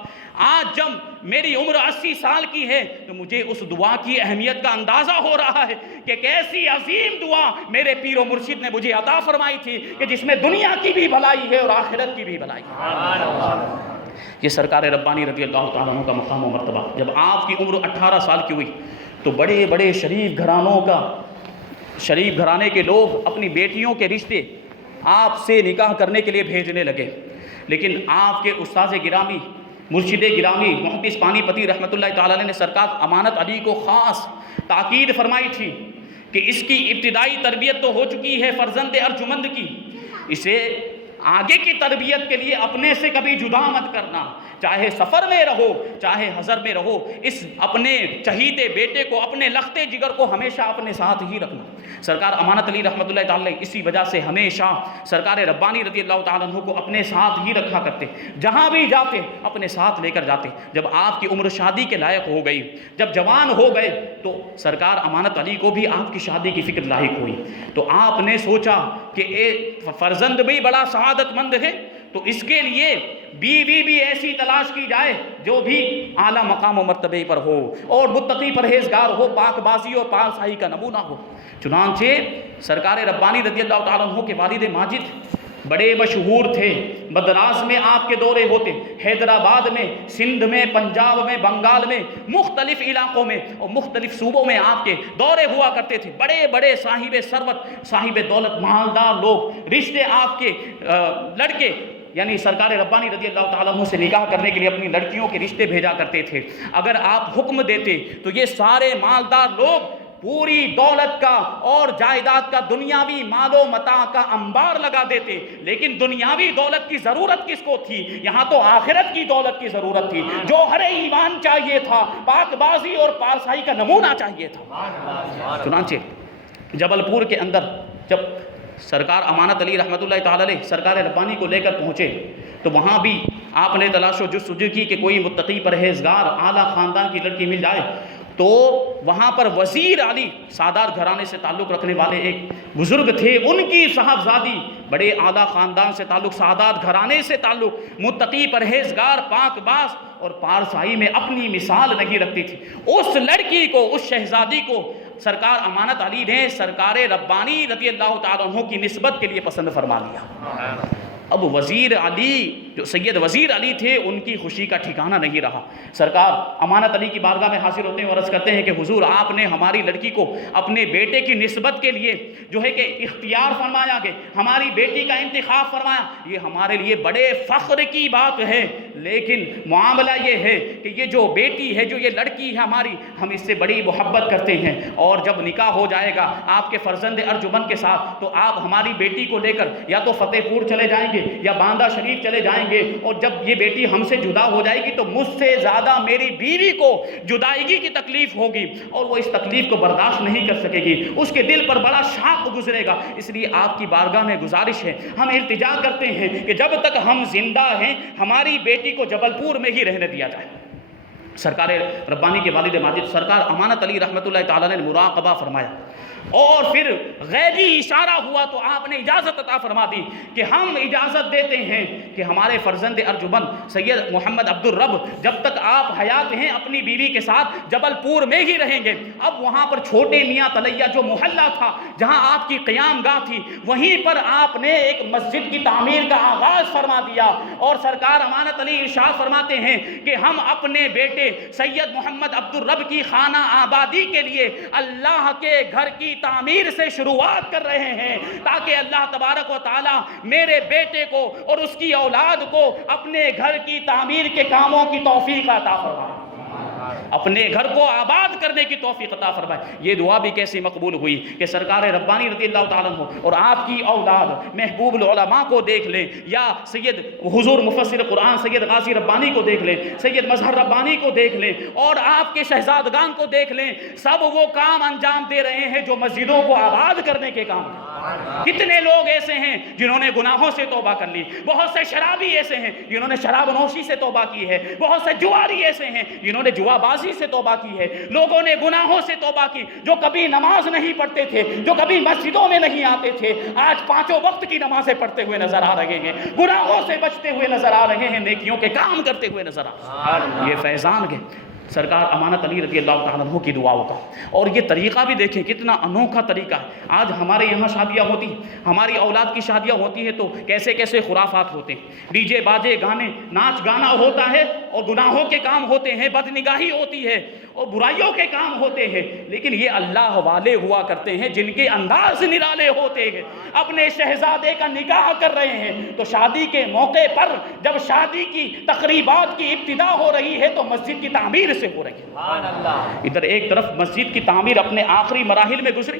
آج جب میری عمر 80 سال کی ہے تو مجھے اس دعا کی اہمیت کا اندازہ ہو رہا ہے کہ کیسی عظیم دعا میرے پیر و مرشد نے مجھے عطا فرمائی تھی، کہ جس میں دنیا کی بھی بھلائی ہے اور آخرت کی بھی بھلائی ہے۔ یہ سرکار ربانی رضی اللہ تعالیٰ عنہ کا مقام و مرتبہ۔ جب آپ کی عمر 18 سال کی ہوئی تو بڑے بڑے شریف گھرانے کے لوگ اپنی بیٹیوں کے رشتے آپ سے نکاح کرنے کے لیے بھیجنے لگے، لیکن آپ کے استاذ گرامی مرشد گرامی محدث پانی پتی رحمۃ اللہ تعالیٰ علیہ نے سرکار امانت علی کو خاص تاکید فرمائی تھی کہ اس کی ابتدائی تربیت تو ہو چکی ہے فرزند ارجمند کی، اسے آگے کی تربیت کے لیے اپنے سے کبھی جدا مت کرنا، چاہے سفر میں رہو چاہے حضر میں رہو، اس اپنے چہیتے بیٹے کو اپنے لختے جگر کو ہمیشہ اپنے ساتھ ہی رکھنا۔ سرکار امانت علی رحمۃ اللہ تعالیٰ اسی وجہ سے ہمیشہ سرکار ربانی رضی اللہ تعالیٰ عنہ کو اپنے ساتھ ہی رکھا کرتے، جہاں بھی جاتے اپنے ساتھ لے کر جاتے۔ جب آپ کی عمر شادی کے لائق ہو گئی، جب جوان ہو گئے، تو سرکار امانت علی کو بھی آپ کی شادی کی فکر لاحق ہوئی، تو آپ نے سوچا کہ فرزند بھی بڑا سعادت مند ہے، تو اس کے لیے بیوی بھی ایسی تلاش کی جائے جو بھی اعلیٰ مقام و مرتبے پر ہو اور متقی پرہیزگار ہو، پاک بازی اور پارسائی کا نمونہ ہو۔ چنانچہ سرکار ربانی رضی اللہ تعالیٰ عنہ کے والد ماجد بڑے مشہور تھے، مدراس میں آپ کے دورے ہوتے، حیدرآباد میں، سندھ میں، پنجاب میں، بنگال میں، مختلف علاقوں میں اور مختلف صوبوں میں آپ کے دورے ہوا کرتے تھے۔ بڑے بڑے صاحب ثروت، صاحب دولت، مالدار لوگ رشتے آپ کے لڑکے یعنی سرکار ربانی رضی اللہ تعالیٰ عنہ سے نکاح کرنے کے لیے اپنی لڑکیوں کے رشتے بھیجا کرتے تھے۔ اگر آپ حکم دیتے تو یہ سارے مالدار لوگ پوری دولت کا اور جائیداد کا دنیاوی مال و متاع کا انبار لگا دیتے، لیکن دنیاوی دولت کی ضرورت کس کو تھی؟ یہاں تو آخرت کی دولت کی ضرورت تھی، جوہر ایمان چاہیے تھا، پاک بازی اور پارسائی کا نمونہ چاہیے تھا۔ چنانچہ جبل پور کے اندر جب سرکار امانت علی رحمۃ اللہ تعالیٰ علیہ سرکار ربانی کو لے کر پہنچے تو وہاں بھی آپ نے تلاش و جستجو کی کہ کوئی متقی پرہیزگار اعلیٰ خاندان کی لڑکی مل جائے، تو وہاں پر وزیر علی سادات گھرانے سے تعلق رکھنے والے ایک بزرگ تھے، ان کی صاحبزادی بڑے اعلیٰ خاندان سے تعلق، سادات گھرانے سے تعلق، متقی پرہیزگار، پاک باز اور پارسائی میں اپنی مثال نہیں رکھتی تھی۔ اس لڑکی کو، اس شہزادی کو سرکار امانت علی نے سرکار ربانی رضی اللہ تعالیٰ عنہ کی نسبت کے لیے پسند فرما لیا۔ اب وزیر علی جو سید وزیر علی تھے، ان کی خوشی کا ٹھکانہ نہیں رہا۔ سرکار امانت علی کی بارگاہ میں حاضر ہوتے ہیں اور عرض کرتے ہیں کہ حضور، آپ نے ہماری لڑکی کو اپنے بیٹے کی نسبت کے لیے جو ہے کہ اختیار فرمایا، کہ ہماری بیٹی کا انتخاب فرمایا، یہ ہمارے لیے بڑے فخر کی بات ہے، لیکن معاملہ یہ ہے کہ یہ جو بیٹی ہے، جو یہ لڑکی ہے ہماری، ہم اس سے بڑی محبت کرتے ہیں، اور جب نکاح ہو جائے گا آپ کے فرزند ارجمن کے ساتھ تو آپ ہماری بیٹی کو لے کر یا تو فتح پور چلے جائیں گے یا باندہ شریف چلے جائیں گے، اور جب یہ بیٹی ہم سے جدا ہو جائے گی تو مجھ سے زیادہ میری بیوی کو جدائیگی کی تکلیف ہوگی، اور وہ اس تکلیف کو برداشت نہیں کر سکے گی، اس کے دل پر بڑا شاق گزرے گا۔ اس لیے آپ کی بارگاہ میں گزارش ہے، ہم التجا کرتے ہیں کہ جب تک ہم زندہ ہیں ہماری بیٹی کو جبل پور میں ہی رہنے دیا جائے۔ سرکار ربانی کے والد ماجد سرکار امانت علی رحمۃ اللہ تعالیٰ نے مراقبہ فرمایا، اور پھر غیبی اشارہ ہوا تو آپ نے اجازت عطا فرما دی کہ ہم اجازت دیتے ہیں کہ ہمارے فرزند ارجمن سید محمد عبد الرب جب تک آپ حیات ہیں اپنی بیوی کے ساتھ جبل پور میں ہی رہیں گے۔ اب وہاں پر چھوٹے میاں تلیہ جو محلہ تھا جہاں آپ کی قیام گاہ تھی، وہیں پر آپ نے ایک مسجد کی تعمیر کا آغاز فرما دیا، اور سرکار امانت علی ارشاد فرماتے ہیں کہ ہم اپنے بیٹے سید محمد عبد الرب کی خانہ آبادی کے لیے اللہ کے گھر کی تعمیر سے شروعات کر رہے ہیں، تاکہ اللہ تبارک و تعالی میرے بیٹے کو اور اس کی اولاد کو اپنے گھر کی تعمیر کے کاموں کی توفیق عطا فرمائے، اپنے گھر کو آباد کرنے کی توفیق عطا فرمائے۔ یہ دعا بھی کیسی مقبول ہوئی کہ سرکار ربانی رضی اللہ تعالیٰ عنہ اور آپ کی اولاد محبوب العلماء کو دیکھ لیں، یا سید حضور مفسر قرآن سید غازی ربانی کو دیکھ لیں، سید مظہر ربانی کو دیکھ لیں، اور آپ کے شہزادگان کو دیکھ لیں، سب وہ کام انجام دے رہے ہیں جو مسجدوں کو آباد کرنے کے کام ہیں۔ کتنے لوگ ایسے ہیں جنہوں نے گناہوں سے توبہ کر لی، بہت سے شرابی ایسے ہیں جنہوں نے شراب نوشی سے توبہ کی ہے، بہت سے جواری ایسے ہیں جنہوں نے جوا بازی سے توبہ کی ہے، لوگوں نے گناہوں سے توبہ کی، جو کبھی نماز نہیں پڑھتے تھے، جو کبھی مسجدوں میں نہیں آتے تھے، آج پانچوں وقت کی نمازیں پڑھتے ہوئے نظر آ رہے ہیں، گناہوں سے بچتے ہوئے نظر آ رہے ہیں، نیکیوں کے کام کرتے ہوئے نظر آ رہے ہیں۔ یہ فیضان ہے سرکار امانت علی رضی اللہ تعالیٰ عنہ کی دعاؤں کا، اور یہ طریقہ بھی دیکھیں کتنا انوکھا طریقہ ہے۔ آج ہمارے یہاں شادیاں ہوتی، ہماری اولاد کی شادیاں ہوتی ہیں تو کیسے کیسے خرافات ہوتے ہیں، ڈی جے باجے گانے ناچ گانا ہوتا ہے، اور گناہوں کے کام ہوتے ہیں، بدنگاہی ہوتی ہے اور برائیوں کے کام ہوتے ہیں، لیکن یہ اللہ والے ہوا کرتے ہیں جن کے انداز نرالے ہوتے ہیں۔ اپنے شہزادے کا نکاح کر رہے ہیں تو شادی کے موقع پر جب شادی کی تقریبات کی ابتدا ہو رہی ہے تو مسجد کی تعمیر سے ہو رہی ہے۔ سبحان اللہ۔ ادھر ایک طرف مسجد کی تعمیر اپنے آخری مراحل میں گزری،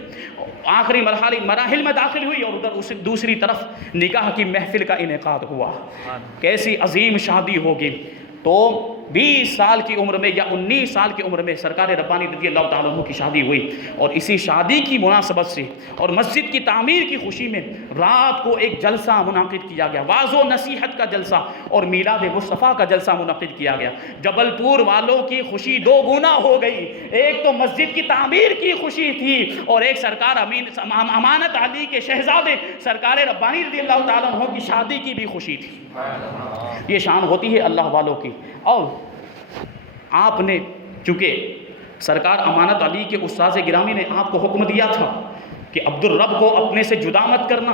آخری مراحل میں داخل ہوئی، اور ادھر دوسری طرف نکاح کی محفل کا انعقاد ہوا۔ کیسی عظیم شادی ہوگی۔ تو 20 سال کی عمر میں یا 19 سال کی عمر میں سرکار ربانی رضی اللہ تعالیٰ عنہ کی شادی ہوئی، اور اسی شادی کی مناسبت سے اور مسجد کی تعمیر کی خوشی میں رات کو ایک جلسہ منعقد کیا گیا، واعظ و نصیحت کا جلسہ اور میلاد مصطفیٰ کا جلسہ منعقد کیا گیا۔ جبل پور والوں کی خوشی دو گنا ہو گئی، ایک تو مسجد کی تعمیر کی خوشی تھی اور ایک سرکار امانت علی کے شہزادے سرکار ربانی رضی اللہ تعالیٰ عنہ کی شادی کی بھی خوشی تھی۔ یہ شان ہوتی ہے اللہ والوں کی۔ اور آپ نے چونکہ سرکار امانت علی کے استاذ گرامی نے آپ کو حکم دیا تھا کہ عبد الرب کو اپنے سے جدا مت کرنا،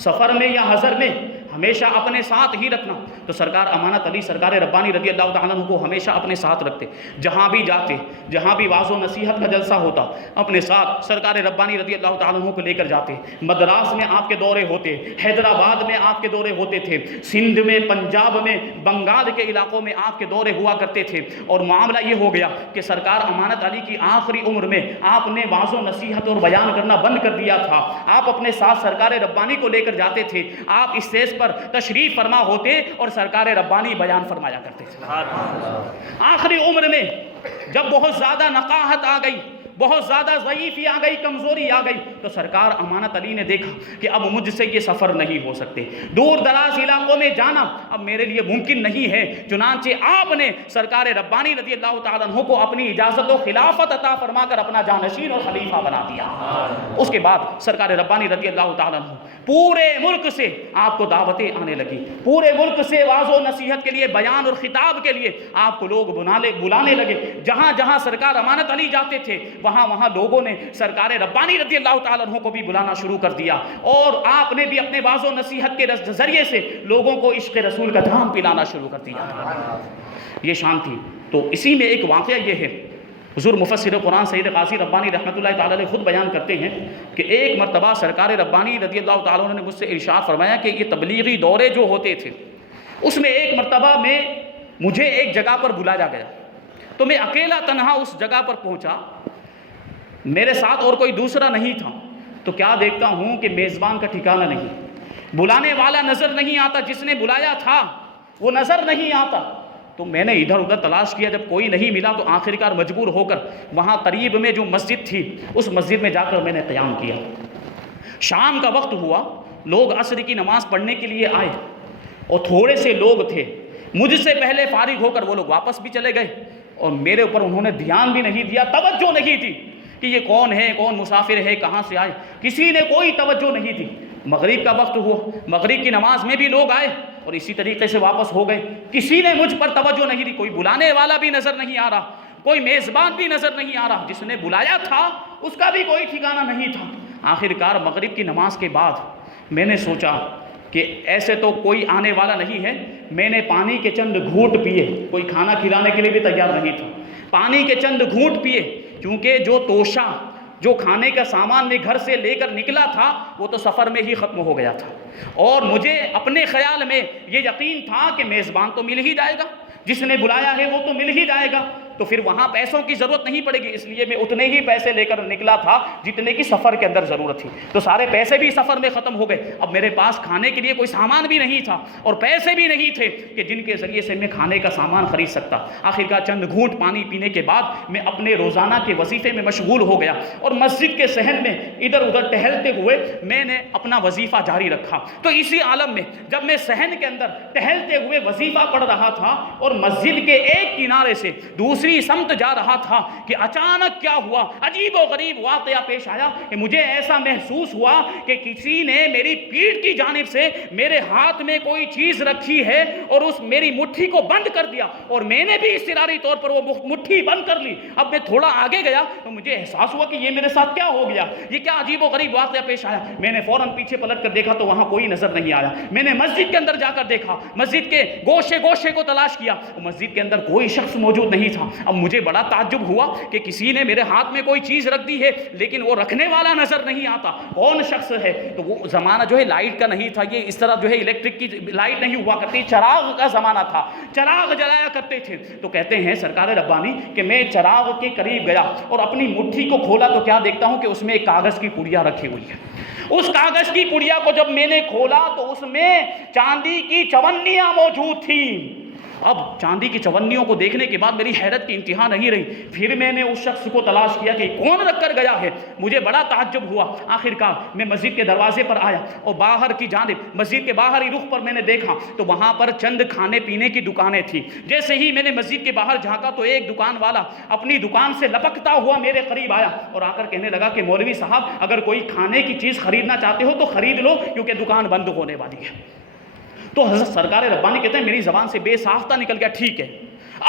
سفر میں یا حضر میں ہمیشہ اپنے ساتھ ہی رکھنا، تو سرکار امانت علی سرکار ربانی رضی اللہ تعالیٰ عنہ کو ہمیشہ اپنے ساتھ رکھتے، جہاں بھی جاتے، جہاں بھی واعظ و نصیحت کا جلسہ ہوتا اپنے ساتھ سرکار ربانی رضی اللہ تعالیٰ عنہ کو لے کر جاتے۔ مدراس میں آپ کے دورے ہوتے، حیدرآباد میں آپ کے دورے ہوتے تھے، سندھ میں، پنجاب میں، بنگال کے علاقوں میں آپ کے دورے ہوا کرتے تھے، اور معاملہ یہ ہو گیا کہ سرکار امانت علی کی آخری عمر میں آپ نے واعظ و نصیحت اور بیان کرنا بند کر دیا تھا۔ آپ اپنے ساتھ سرکار ربانی کو لے کر جاتے تھے، آپ اسٹیج پر تشریف فرما ہوتے اور سرکار ربانی بیان فرمایا کرتے تھے۔ آخری عمر میں جب بہت زیادہ نقاہت آ گئی، بہت زیادہ ضعیفی آ گئی، کمزوری آ گئی، تو سرکار امانت علی نے دیکھا کہ اب مجھ سے یہ سفر نہیں ہو سکتے، دور دراز علاقوں میں جانا اب میرے لیے ممکن نہیں ہے۔ چنانچہ آپ نے سرکار ربانی رضی اللہ تعالیٰ عنہ کو اپنی اجازت و خلافت عطا فرما کر اپنا جانشین اور خلیفہ بنا دیا۔ اس کے بعد سرکار ربانی رضی اللہ تعالیٰ عنہ پورے ملک سے آپ کو دعوتیں آنے لگی، پورے ملک سے واعظ و نصیحت کے لیے، بیان اور خطاب کے لیے آپ کو لوگ بلانے لگے۔ جہاں جہاں سرکار امانت علی جاتے تھے وہاں لوگوں نے سرکار ربانی رضی اللہ تعالیٰ عنہ کو بھی بلانا شروع کر دیا، اور آپ نے بھی اپنے واعظ و نصیحت کے ذریعے سے لوگوں کو عشق رسول کا جام پلانا شروع کر دیا۔ یہ شان تھی۔ تو اسی میں ایک واقعہ یہ ہے، حضور مفسر قرآن سید قاضی ربانی رحمۃ اللہ تعالیٰ علیہ خود بیان کرتے ہیں کہ ایک مرتبہ سرکار ربانی رضی اللہ تعالیٰ عنہ نے مجھ سے ارشاد فرمایا کہ یہ تبلیغی دورے جو ہوتے تھے اس میں ایک مرتبہ میں مجھے ایک جگہ پر بلایا گیا، تو میں اکیلا تنہا اس جگہ پر پہنچا، میرے ساتھ اور کوئی دوسرا نہیں تھا، تو کیا دیکھتا ہوں کہ میزبان کا ٹھکانہ نہیں، بلانے والا نظر نہیں آتا، جس نے بلایا تھا وہ نظر نہیں آتا۔ تو میں نے ادھر ادھر تلاش کیا، جب کوئی نہیں ملا تو آخرکار مجبور ہو کر وہاں قریب میں جو مسجد تھی اس مسجد میں جا کر میں نے قیام کیا۔ شام کا وقت ہوا، لوگ عصر کی نماز پڑھنے کے لیے آئے اور تھوڑے سے لوگ تھے، مجھ سے پہلے فارغ ہو کر وہ لوگ واپس بھی چلے گئے، اور میرے اوپر انہوں نے دھیان بھی نہیں دیا، توجہ نہیں تھی کہ یہ کون ہے، کون مسافر ہے، کہاں سے آئے، کسی نے کوئی توجہ نہیں دی۔ مغرب کا وقت ہوا، مغرب کی نماز میں بھی لوگ آئے اور اسی طریقے سے واپس ہو گئے، کسی نے مجھ پر توجہ نہیں دی، کوئی بلانے والا بھی نظر نہیں آ رہا، کوئی میزبان بھی نظر نہیں آ رہا، جس نے بلایا تھا اس کا بھی کوئی ٹھکانہ نہیں تھا۔ آخرکار مغرب کی نماز کے بعد میں نے سوچا کہ ایسے تو کوئی آنے والا نہیں ہے، میں نے پانی کے چند گھونٹ پیے، کوئی کھانا کھلانے کے لیے بھی تیار نہیں تھا، پانی کے چند گھونٹ پیے، کیونکہ جو توشہ، جو کھانے کا سامان میں گھر سے لے کر نکلا تھا وہ تو سفر میں ہی ختم ہو گیا تھا، اور مجھے اپنے خیال میں یہ یقین تھا کہ میزبان تو مل ہی جائے گا، جس نے بلایا ہے وہ تو مل ہی جائے گا، تو پھر وہاں پیسوں کی ضرورت نہیں پڑے گی، اس لیے میں اتنے ہی پیسے لے کر نکلا تھا جتنے کی سفر کے اندر ضرورت تھی، تو سارے پیسے بھی سفر میں ختم ہو گئے، اب میرے پاس کھانے کے لیے کوئی سامان بھی نہیں تھا اور پیسے بھی نہیں تھے کہ جن کے ذریعے سے میں کھانے کا سامان خرید سکتا۔ آخرکار چند گھونٹ پانی پینے کے بعد میں اپنے روزانہ کے وظیفے میں مشغول ہو گیا، اور مسجد کے صحن میں ادھر ادھر ٹہلتے ہوئے میں نے اپنا وظیفہ جاری رکھا۔ تو اسی عالم میں جب میں صحن کے اندر ٹہلتے ہوئے وظیفہ پڑھ رہا تھا اور مسجد کے ایک کنارے سے دوسری دوسری سمت جا رہا تھا کہ اچانک کیا ہوا، عجیب و غریب واقعہ پیش آیا کہ مجھے ایسا محسوس ہوا کہ کسی نے میری پیٹھ کی جانب سے میرے ہاتھ میں کوئی چیز رکھی ہے اور اس میری مٹھی کو بند کر دیا، اور میں نے بھی اضطراری طور پر وہ مٹھی بند کر لی۔ اب میں تھوڑا آگے گیا تو مجھے احساس ہوا کہ یہ میرے ساتھ کیا ہو گیا، یہ کیا عجیب و غریب واقعہ پیش آیا۔ میں نے فوراً پیچھے پلٹ کر دیکھا تو وہاں کوئی نظر نہیں آیا۔ میں نے مسجد کے اندر جا کر دیکھا، مسجد کے گوشے گوشے کو تلاش کیا، مسجد کے اندر کوئی شخص موجود نہیں تھا۔ اب مجھے بڑا تعجب ہوا کہ کسی نے میرے ہاتھ میں کوئی چیز رکھ دی ہے لیکن وہ رکھنے والا نظر نہیں آتا، کون شخص ہے؟ تو وہ زمانہ جو ہے لائٹ کا نہیں تھا، یہ اس طرح جو ہے الیکٹرک کی لائٹ نہیں ہوا کرتی، چراغ کا زمانہ تھا، چراغ جلایا کرتے تھے۔ تو کہتے ہیں سرکار ربانی کہ میں چراغ کے قریب گیا اور اپنی مٹھی کو کھولا تو کیا دیکھتا ہوں کہ اس میں ایک کاغذ کی پڑیا رکھی ہوئی ہے۔ اس کاغذ کی پڑیا کو جب میں نے کھولا تو اس میں چاندی کی چونیاں موجود تھیں۔ اب چاندی کی چونیوں کو دیکھنے کے بعد میری حیرت کی انتہا نہیں رہی۔ پھر میں نے اس شخص کو تلاش کیا کہ کون رکھ کر گیا ہے، مجھے بڑا تعجب ہوا۔ آخر کار میں مسجد کے دروازے پر آیا اور باہر کی جانب مسجد کے باہری رخ پر میں نے دیکھا تو وہاں پر چند کھانے پینے کی دکانیں تھیں۔ جیسے ہی میں نے مسجد کے باہر جھانکا تو ایک دکان والا اپنی دکان سے لپکتا ہوا میرے قریب آیا اور آ کر کہنے لگا کہ مولوی صاحب اگر کوئی کھانے کی چیز خریدنا چاہتے ہو تو خرید لو کیونکہ دکان بند ہونے والی ہے۔ تو حضرت سرکار ربانی کہتے ہیں میری زبان سے بے ساختہ نکل گیا ٹھیک ہے۔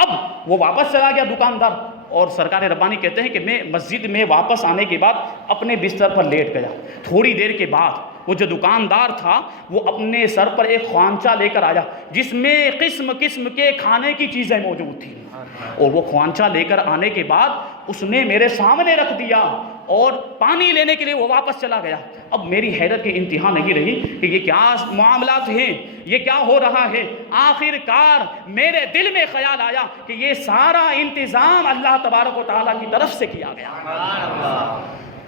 اب وہ واپس چلا گیا دکاندار، اور سرکار ربانی کہتے ہیں کہ میں مسجد میں واپس آنے کے بعد اپنے بستر پر لیٹ گیا۔ تھوڑی دیر کے بعد وہ جو دکاندار تھا وہ اپنے سر پر ایک خوانچہ لے کر آیا جس میں قسم قسم کے کھانے کی چیزیں موجود تھیں، اور وہ خوانچہ لے کر آنے کے بعد اس نے میرے سامنے رکھ دیا اور پانی لینے کے لیے وہ واپس چلا گیا۔ اب میری حیرت کی انتہا نہیں رہی کہ یہ کیا معاملات ہیں، یہ کیا ہو رہا ہے۔ آخر کار میرے دل میں خیال آیا کہ یہ سارا انتظام اللہ تبارک و تعالیٰ کی طرف سے کیا گیا۔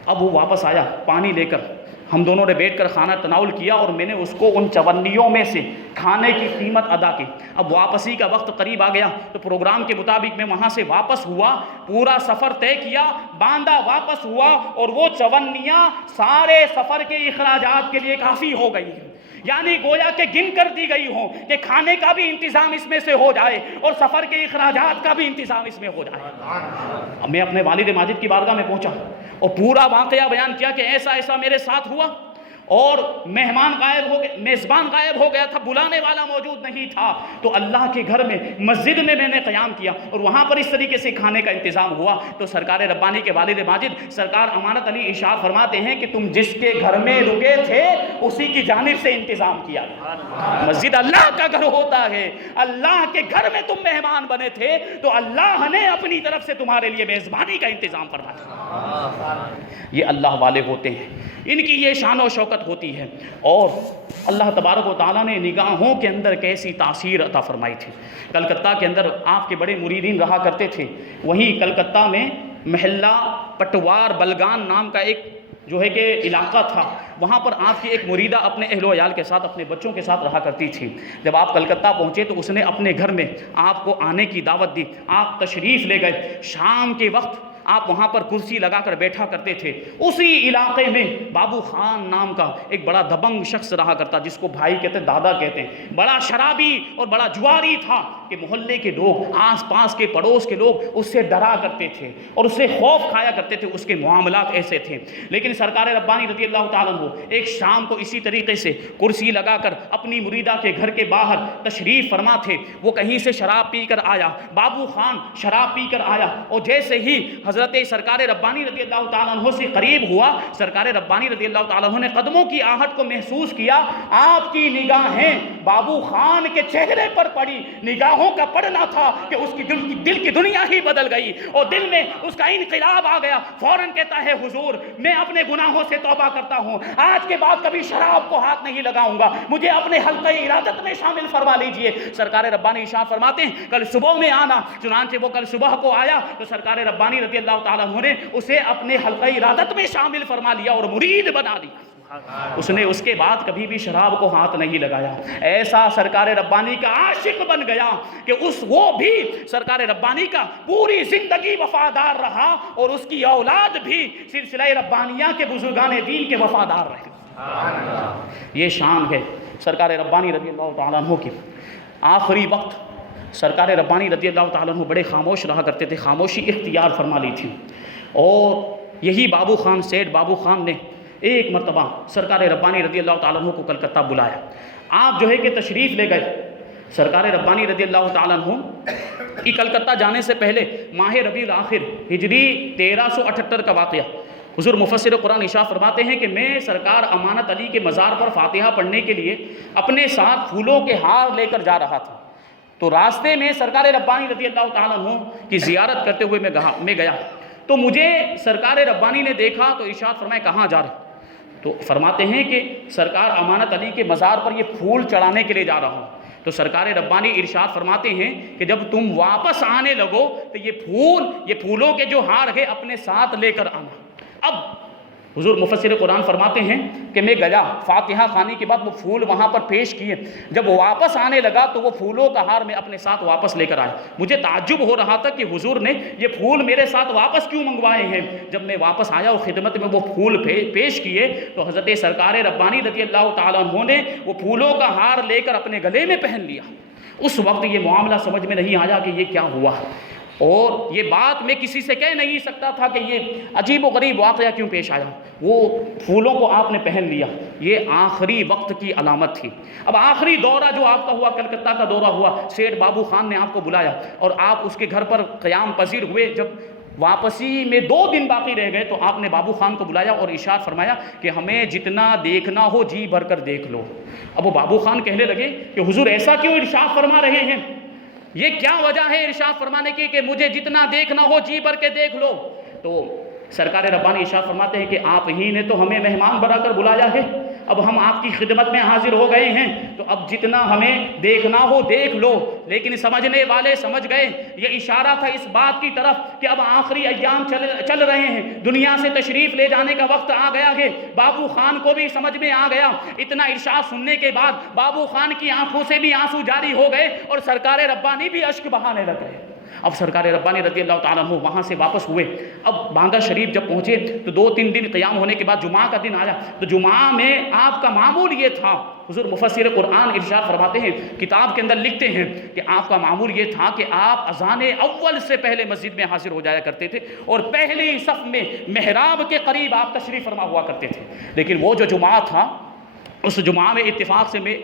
اب وہ واپس آیا پانی لے کر، ہم دونوں نے بیٹھ کر کھانا تناول کیا اور میں نے اس کو ان چونیوں میں سے کھانے کی قیمت ادا کی۔ اب واپسی کا وقت قریب آ گیا تو پروگرام کے مطابق میں وہاں سے واپس ہوا، پورا سفر طے کیا، باندھا واپس ہوا، اور وہ چونیاں سارے سفر کے اخراجات کے لیے کافی ہو گئی، یعنی گویا کہ گن کر دی گئی ہوں کہ کھانے کا بھی انتظام اس میں سے ہو جائے اور سفر کے اخراجات کا بھی انتظام اس میں ہو جائے۔ اب میں اپنے والد ماجد کی بارگاہ میں پہنچا اور پورا واقعہ بیان کیا کہ ایسا ایسا میرے ساتھ ہوا، اور مہمان غائب ہو گئے، میزبان غائب ہو گیا تھا، بلانے والا موجود نہیں تھا، تو اللہ کے گھر میں مسجد میں نے قیام کیا اور وہاں پر اس طریقے سے کھانے کا انتظام ہوا۔ تو سرکار ربانی کے والد ماجد سرکار امانت علی ارشاد فرماتے ہیں کہ تم جس کے گھر میں رکے تھے اسی کی جانب سے انتظام کیا۔ مسجد اللہ کا گھر ہوتا ہے، اللہ کے گھر میں تم مہمان بنے تھے تو اللہ نے اپنی طرف سے تمہارے لیے میزبانی کا انتظام فرمایا۔ یہ اللہ والے ہوتے ہیں، ان کی یہ شان و شوکت ہوتی ہے۔ اور اللہ تبارک و تعالیٰ نے نگاہوں کے اندر کیسی تاثیر عطا فرمائی تھی۔ کلکتہ کے اندر آپ کے بڑے مریدین رہا کرتے تھے، وہیں کلکتہ میں محلہ پٹوار بلگان نام کا ایک جو ہے کہ علاقہ تھا، وہاں پر آپ کی ایک مریدہ اپنے اہل و عیال کے ساتھ اپنے بچوں کے ساتھ رہا کرتی تھی۔ جب آپ کلکتہ پہنچے تو اس نے اپنے گھر میں آپ کو آنے کی دعوت دی، آپ تشریف لے گئے۔ شام کے وقت آپ وہاں پر کرسی لگا کر بیٹھا کرتے تھے۔ اسی علاقے میں بابو خان نام کا ایک بڑا دبنگ شخص رہا کرتا، جس کو بھائی کہتے ہیں، دادا کہتے ہیں، بڑا شرابی اور بڑا جواری تھا کہ محلے کے لوگ، آس پاس کے پڑوس کے لوگ اس سے ڈرا کرتے تھے اور اس سے خوف کھایا کرتے تھے، اس کے معاملات ایسے تھے۔ لیکن سرکار ربانی رضی اللہ تعالیٰ عنہ ایک شام کو اسی طریقے سے کرسی لگا کر اپنی مریدہ کے گھر کے باہر تشریف فرما تھے۔ وہ کہیں سے شراب پی کر آیا، بابو خان شراب پی کر آیا، اور جیسے ہی حضرت سرکار ربانی رضی اللہ تعالیٰ عنہ سے قریب ہوا، سرکار ربانی رضی اللہ تعالیٰ عنہ نے قدموں کی آہٹ کو محسوس کیا۔ آپ کی نگاہیں بابو خان کے چہرے پر پڑی، نگاہوں کا پڑنا تھا کہ اس کی دل کی دنیا ہی بدل گئی اور دل میں اس کا انقلاب آ گیا۔ فوراً کہتا ہے حضور میں اپنے گناہوں سے توبہ کرتا ہوں، آج کے بعد کبھی شراب کو ہاتھ نہیں لگاؤں گا، مجھے اپنے حلقہ ارادت میں شامل فرما لیجئے۔ سرکار ربانی ارشاد فرماتے ہیں کل صبح میں آنا، چنانچہ وہ کل صبح کو آیا تو سرکار ربانی رضی اللہ تعالیٰ عنہ نے اسے اپنے حلقہ ارادت میں شامل فرما لیا اور مرید بنا لیا۔ اس نے اس کے بعد کبھی بھی شراب کو ہاتھ نہیں لگایا۔ ایسا سرکار ربانی کا عاشق بن گیا کہ وہ بھی سرکار ربانی کا پوری زندگی وفادار رہا اور اس کی اولاد بھی سلسلہ ربانیہ کے بزرگان دین کے وفادار رہے۔ یہ شان ہے سرکار ربانی رضی اللہ تعالیٰ عنہ کی۔ آخری وقت سرکار ربانی رضی اللہ تعالیٰ عنہ بڑے خاموش رہا کرتے تھے، خاموشی اختیار فرما لی تھی، اور یہی بابو خان، سیٹھ بابو خان نے ایک مرتبہ سرکار ربانی رضی اللہ تعالیٰ عنہ کو کلکتہ بلایا۔ آپ جو ہے کہ تشریف لے گئے۔ سرکار ربانی رضی اللہ تعالیٰ عنہ کی کلکتہ جانے سے پہلے ماہ ربیع الاخر ہجری 1378 کا واقعہ، حضور مفسر قرآن ارشاد فرماتے ہیں کہ میں سرکار امانت علی کے مزار پر فاتحہ پڑھنے کے لیے اپنے ساتھ پھولوں کے ہار لے کر جا رہا تھا، تو راستے میں سرکار ربانی رضی اللہ تعالیٰ عنہ کی زیارت کرتے ہوئے میں گیا، تو مجھے سرکار ربانی نے دیکھا تو ارشاد فرمایا کہاں جا رہے؟ تو فرماتے ہیں کہ سرکار امانت علی کے مزار پر یہ پھول چڑھانے کے لیے جا رہا ہوں۔ تو سرکار ربانی ارشاد فرماتے ہیں کہ جب تم واپس آنے لگو تو یہ پھولوں کے جو ہار ہے اپنے ساتھ لے کر آنا۔ اب حضور مفسر قرآن فرماتے ہیں کہ میں گیا، فاتحہ خوانی کے بعد وہ پھول وہاں پر پیش کیے، جب وہ واپس آنے لگا تو وہ پھولوں کا ہار میں اپنے ساتھ واپس لے کر آیا۔ مجھے تعجب ہو رہا تھا کہ حضور نے یہ پھول میرے ساتھ واپس کیوں منگوائے ہیں۔ جب میں واپس آیا اور خدمت میں وہ پھول پیش کیے تو حضرت سرکار ربانی رضی اللہ تعالیٰ عنہ نے وہ پھولوں کا ہار لے کر اپنے گلے میں پہن لیا۔ اس وقت یہ معاملہ سمجھ میں نہیں آیا کہ یہ کیا ہوا، اور یہ بات میں کسی سے کہہ نہیں سکتا تھا کہ یہ عجیب و غریب واقعہ کیوں پیش آیا۔ وہ پھولوں کو آپ نے پہن لیا، یہ آخری وقت کی علامت تھی۔ اب آخری دورہ جو آپ کا ہوا، کلکتہ کا دورہ ہوا، سیٹھ بابو خان نے آپ کو بلایا اور آپ اس کے گھر پر قیام پذیر ہوئے۔ جب واپسی میں 2 دن باقی رہ گئے تو آپ نے بابو خان کو بلایا اور ارشاد فرمایا کہ ہمیں جتنا دیکھنا ہو جی بھر کر دیکھ لو۔ اب وہ بابو خان کہنے لگے کہ حضور ایسا کیوں ارشاد فرما رہے ہیں، یہ کیا وجہ ہے ارشاد فرمانے کی کہ مجھے جتنا دیکھنا ہو جی بھر کے دیکھ لو؟ تو سرکار ربانی ارشاد فرماتے ہیں کہ آپ ہی نے تو ہمیں مہمان بنا کر بلایا ہے، اب ہم آپ کی خدمت میں حاضر ہو گئے ہیں، تو اب جتنا ہمیں دیکھنا ہو دیکھ لو۔ لیکن سمجھنے والے سمجھ گئے، یہ اشارہ تھا اس بات کی طرف کہ اب آخری ایام چل رہے ہیں، دنیا سے تشریف لے جانے کا وقت آ گیا ہے۔ بابو خان کو بھی سمجھ میں آ گیا۔ اتنا ارشاد سننے کے بعد بابو خان کی آنکھوں سے بھی آنسو جاری ہو گئے اور سرکار ربانی بھی اشک بہانے لگ گئے۔ اب سرکار ربانی رضی اللہ تعالیٰ عنہ وہاں سے واپس ہوئے۔ اب بانگا شریف جب پہنچے تو 2-3 دن قیام ہونے کے بعد جمعہ کا دن آیا، تو جمعہ میں آپ کا معمول یہ تھا، حضور مفسر قرآن ارشاد فرماتے ہیں، کتاب کے اندر لکھتے ہیں کہ آپ کا معمول یہ تھا کہ آپ اذان اول سے پہلے مسجد میں حاضر ہو جایا کرتے تھے اور پہلی صف میں محراب کے قریب آپ تشریف فرما ہوا کرتے تھے۔ لیکن وہ جو جمعہ تھا، اس جمعہ میں اتفاق سے میں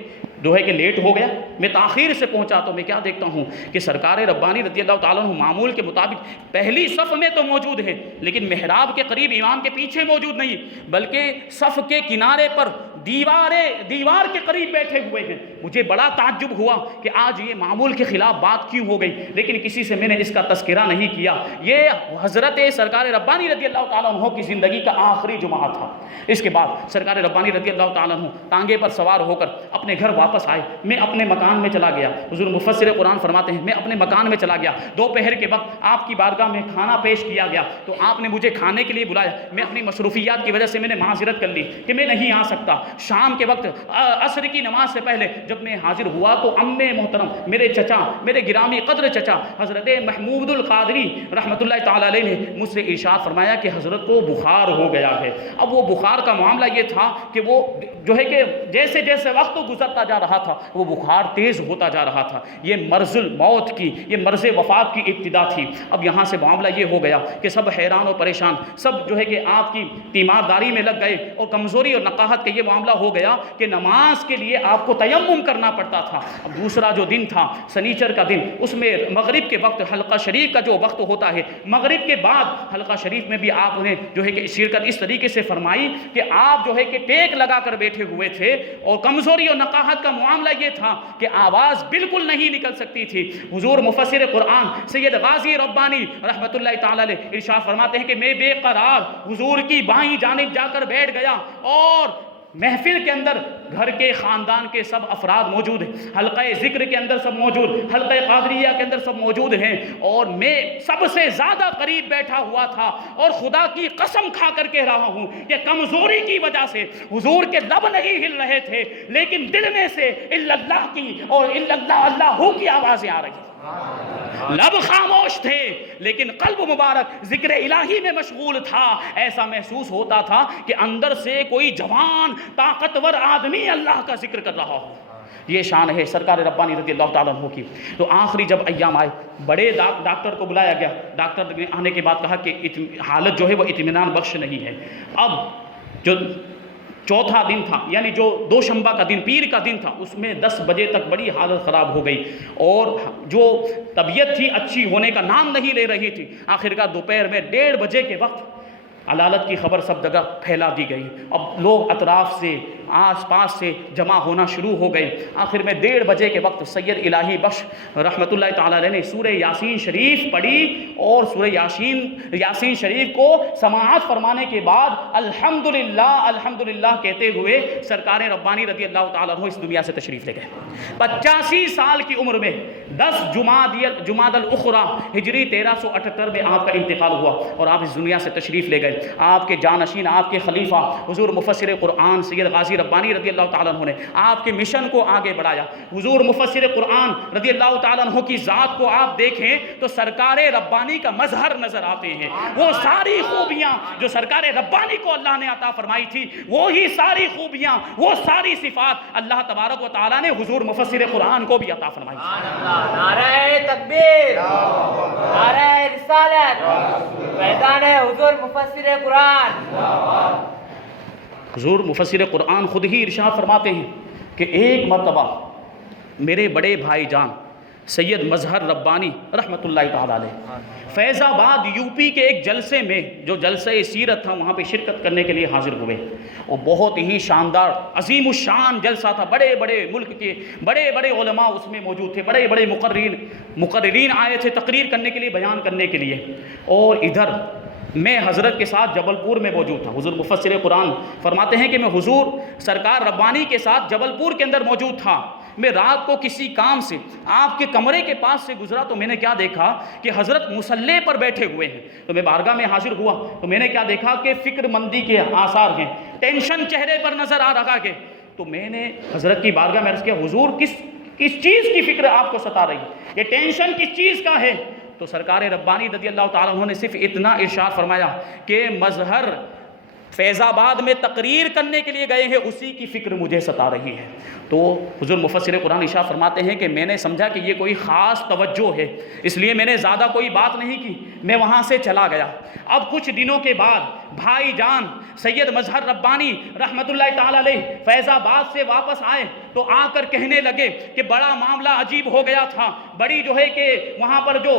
جو ہے کہ لیٹ ہو گیا، میں تاخیر سے پہنچا، تو میں کیا دیکھتا ہوں کہ سرکار ربانی رضی اللہ تعالیٰ عنہ معمول کے مطابق پہلی صف میں تو موجود ہے، لیکن محراب کے قریب امام کے پیچھے موجود نہیں، بلکہ صف کے کنارے پر دیوار کے قریب بیٹھے ہوئے ہیں۔ مجھے بڑا تعجب ہوا کہ آج یہ معمول کے خلاف بات کیوں ہو گئی، لیکن کسی سے میں نے اس کا تذکرہ نہیں کیا۔ یہ حضرت سرکار ربانی رضی اللہ تعالیٰ عنہ کی زندگی کا آخری جمعہ تھا۔ اس کے بعد سرکار ربانی رضی اللہ تعالیٰ عنہ ٹانگے پر سوار ہو کر اپنے گھر واپس آئے۔ میں اپنے مکان میں چلا گیا، حضور مفسر قرآن فرماتے ہیں میں اپنے مکان میں چلا گیا۔ دوپہر کے وقت آپ کی بارگاہ میں کھانا پیش کیا گیا، تو آپ نے مجھے کھانے کے لیے بلایا۔ میں اپنی مصروفیات کی وجہ سے میں نے معذرت کر لی کہ میں نہیں آ سکتا۔ شام کے وقت عصر کی نماز سے پہلے جب میں حاضر ہوا تو امی محترم، میرے چچا، میرے گرامی قدر چچا حضرت محمود القادری رحمۃ اللہ تعالیٰ علیہ نے مجھ سے ارشاد فرمایا کہ حضرت کو بخار ہو گیا ہے۔ اب وہ بخار کا معاملہ یہ تھا کہ وہ جو ہے کہ جیسے جیسے وقت گزرتا جا رہا تھا وہ بخار تیز ہوتا جا رہا تھا۔ یہ مرض الموت کی، یہ مرض وفات کی ابتدا تھی۔ اب یہاں سے معاملہ یہ ہو گیا کہ سب حیران و پریشان، سب جو ہے کہ آپ کی تیمارداری میں لگ گئے اور کمزوری اور نقاہت کا یہ معاملہ ہو گیا کہ نماز کے لیے آپ کو تیمم کرنا پڑتا تھا۔ اب دوسرا جو دن تھا سنیچر کا دن، اس میں مغرب کے وقت حلقہ شریف کا جو وقت ہوتا ہے، مغرب کے بعد حلقہ شریف میں بھی آپ نے جو ہے کہ شرکت اس طریقے سے فرمائی کہ آپ جو ہے کہ ٹیک لگا کر بیٹھے ہوئے تھے اور کمزوری اور نقاہت کا معاملہ یہ تھا کہ آواز بالکل نہیں نکل سکتی تھی۔ حضور مفسر قرآن سید غازی ربانی رحمۃ اللہ تعالیٰ علیہ ارشاد فرماتے ہیں کہ میں بے قرار حضور کی بائیں جانب جا کر بیٹھ گیا اور محفل کے اندر گھر کے خاندان کے سب افراد موجود ہیں، حلقہ ذکر کے اندر سب موجود، حلقہ قادریہ کے اندر سب موجود ہیں، اور میں سب سے زیادہ قریب بیٹھا ہوا تھا اور خدا کی قسم کھا کر کہہ رہا ہوں کہ کمزوری کی وجہ سے حضور کے لب نہیں ہل رہے تھے، لیکن دل میں سے الا اللہ کی اور الا اللہ اللہ کی آوازیں آ رہی ہیں۔ لب خاموش تھے لیکن قلب مبارک ذکر الہی میں مشغول تھا۔ ایسا محسوس ہوتا تھا کہ اندر سے کوئی جوان طاقتور آدمی اللہ کا ذکر کر رہا ہو۔ یہ شان ہے سرکار ربانی رضی اللہ تعالیٰ عنہ کی۔ تو آخری جب ایام آئے، بڑے ڈاکٹر کو بلایا گیا، ڈاکٹر نے آنے کے بعد کہا کہ حالت جو ہے وہ اطمینان بخش نہیں ہے۔ اب جو چوتھا دن تھا، یعنی جو دوشنبہ کا دن، پیر کا دن تھا، اس میں 10 بجے تک بڑی حالت خراب ہو گئی اور جو طبیعت تھی اچھی ہونے کا نام نہیں لے رہی تھی۔ آخرکار دوپہر میں 1:30 بجے کے وقت علالت کی خبر سب جگہ پھیلا دی گئی۔ اب لوگ اطراف سے، آس پاس سے جمع ہونا شروع ہو گئے۔ آخر میں 1:30 بجے کے وقت سید الہی بخش رحمۃ اللہ تعالیٰ علیہ نے سورہ یاسین شریف پڑھی اور سورہ یاسین شریف کو سماعت فرمانے کے بعد الحمدللہ الحمدللہ کہتے ہوئے سرکار ربانی رضی اللہ تعالیٰ عنہ اس دنیا سے تشریف لے گئے۔ 85 سال کی عمر میں 10 جمادی الاخری ہجری 1378 میں آپ کا انتقال ہوا اور آپ اس دنیا سے تشریف لے گئے۔ آپ کے جانشین، آپ کے خلیفہ حضور مفسر قرآن سید غازی ربانی رضی اللہ تعالیٰ عنہ نے آپ کے مشن کو آگے بڑھایا۔ حضور مفسر قرآن رضی اللہ تعالیٰ عنہ کی ذات کو آپ دیکھیں تو سرکار ربانی کا مظہر نظر آتے ہیں۔ وہ ساری خوبیاں جو سرکار ربانی کو اللہ نے عطا فرمائی تھی، وہی ساری خوبیاں، وہ ساری صفات اللہ تبارک و تعالیٰ نے حضور مفسر قرآن کو بھی عطا فرمائی تھی۔ نعرہ تکبیر، نعرہ رسالت، فیضان حضور مفسر قرآن۔ حضور مفسر قرآن خود ہی ارشاد فرماتے ہیں کہ ایک مرتبہ میرے بڑے بھائی جان سید مظہر ربانی رحمۃ اللہ تعالیٰ علیہ فیض آباد یوپی کے ایک جلسے میں، جو جلسہ سیرت تھا، وہاں پہ شرکت کرنے کے لیے حاضر ہوئے۔ وہ بہت ہی شاندار عظیم الشان جلسہ تھا، بڑے بڑے ملک کے بڑے بڑے علماء اس میں موجود تھے، بڑے بڑے مقررین آئے تھے تقریر کرنے کے لیے، بیان کرنے کے لیے۔ اور ادھر میں حضرت کے ساتھ جبل پور میں موجود تھا۔ حضور مفسر قرآن فرماتے ہیں کہ میں حضور سرکار ربانی کے ساتھ جبل پور کے اندر موجود تھا۔ میں رات کو کسی کام سے آپ کے کمرے کے پاس سے گزرا تو میں نے کیا دیکھا کہ حضرت مصلی پر بیٹھے ہوئے ہیں۔ تو میں بارگاہ میں حاضر ہوا تو میں نے کیا دیکھا کہ فکر مندی کے آثار ہیں، ٹینشن چہرے پر نظر آ رہا ہے۔ تو میں نے حضرت کی بارگاہ میں عرض کیا، حضور کس چیز کی فکر آپ کو ستا رہی ہے، یہ ٹینشن کس چیز کا ہے؟ تو سرکار ربانی رضی اللہ تعالیٰ عنہ نے صرف اتنا ارشاد فرمایا کہ مظہر فیض آباد میں تقریر کرنے کے لیے گئے ہیں، اسی کی فکر مجھے ستا رہی ہے۔ تو حضور مفسر قرآن ارشاد فرماتے ہیں کہ میں نے سمجھا کہ یہ کوئی خاص توجہ ہے، اس لیے میں نے زیادہ کوئی بات نہیں کی، میں وہاں سے چلا گیا۔ اب کچھ دنوں کے بعد بھائی جان سید مظہر ربانی رحمۃ اللہ تعالیٰ علیہ فیض آباد سے واپس آئے تو آ کر کہنے لگے کہ بڑا معاملہ عجیب ہو گیا تھا، بڑی جو ہے کہ وہاں پر جو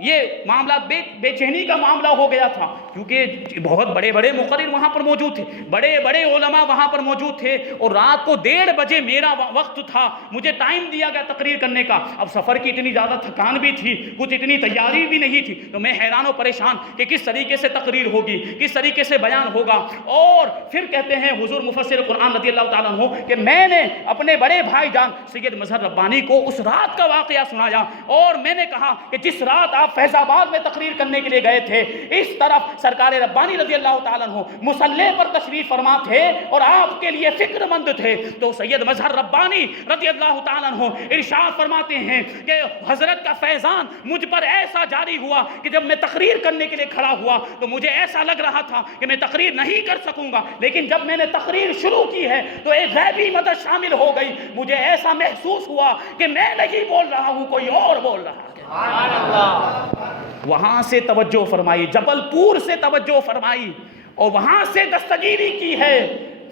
یہ معاملہ بے چینی کا معاملہ ہو گیا تھا، کیونکہ بہت بڑے بڑے مقرر وہاں پر موجود تھے، بڑے بڑے علماء وہاں پر موجود تھے، اور رات کو 1:30 بجے میرا وقت تھا، مجھے ٹائم دیا گیا تقریر کرنے کا۔ اب سفر کی اتنی زیادہ تھکان بھی تھی، کچھ اتنی تیاری بھی نہیں تھی، تو میں حیران و پریشان کہ کس طریقے سے تقریر ہوگی، کس طریقے سے بیان ہوگا۔ اور پھر کہتے ہیں حضور مفسر قرآن رضی اللہ تعالیٰ عنہ کہ میں نے اپنے بڑے بھائی جان سید مظہر ربانی کو اس رات کا واقعہ سنایا، اور میں نے کہا کہ جس رات آپ فیض آباد میں تقریر کرنے کے لیے گئے تھے، اس طرف سرکار ربانی رضی اللہ تعالیٰ عنہ مصلی پر تشریف فرما تھے اور آپ کے لیے فکر مند تھے۔ تو سید مظہر ربانی رضی اللہ تعالیٰ عنہ ارشاد فرماتے ہیں کہ حضرت کا فیضان مجھ پر ایسا جاری ہوا کہ جب میں تقریر کرنے کے لیے کھڑا ہوا تو مجھے ایسا لگ رہا تھا کہ میں تقریر نہیں کر سکوں گا، لیکن جب میں نے تقریر شروع کی ہے تو ایک غیبی مدد شامل ہو گئی، مجھے ایسا محسوس ہوا کہ میں نہیں بول رہا ہوں، کوئی اور بول رہا ہے۔ سبحان اللہ۔ وہاں سے توجہ فرمائی، جبل پور سے توجہ فرمائی، اور وہاں سے دستگیری کی ہے۔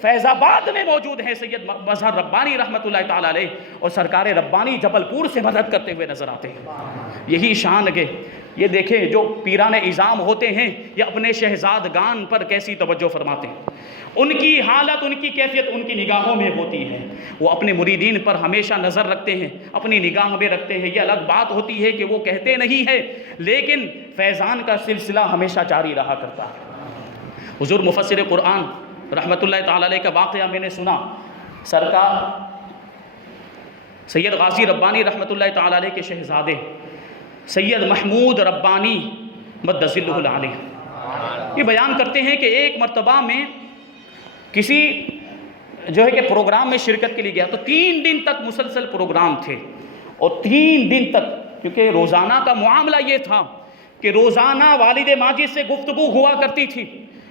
فیض آباد میں موجود ہیں سید مظہر ربانی رحمۃ اللہ تعالیٰ علیہ، اور سرکار ربانی جبل پور سے مدد کرتے ہوئے نظر آتے ہیں۔ یہی شان ہے۔ یہ دیکھیں جو پیران اعظام ہوتے ہیں یہ اپنے شہزادگان پر کیسی توجہ فرماتے ہیں، ان کی حالت، ان کی کیفیت ان کی نگاہوں میں ہوتی ہے، وہ اپنے مریدین پر ہمیشہ نظر رکھتے ہیں، اپنی نگاہ میں رکھتے ہیں۔ یہ الگ بات ہوتی ہے کہ وہ کہتے نہیں ہے، لیکن فیضان کا سلسلہ ہمیشہ جاری رہا کرتا ہے۔ حضور مفسر قرآن رحمۃ اللہ تعالیٰ علیہ کا واقعہ میں نے سنا، سرکار سید غازی ربانی رحمۃ اللہ تعالیٰ علیہ کے شہزادے سید محمود ربانی مدظ اللہ العالیہ یہ بیان کرتے ہیں کہ ایک مرتبہ میں کسی جو ہے کہ پروگرام میں شرکت کے لیے گیا، تو 3 دن تک مسلسل پروگرام تھے، اور 3 دن تک، کیونکہ روزانہ کا معاملہ یہ تھا کہ روزانہ والد ماجد سے گفتگو ہوا کرتی تھی،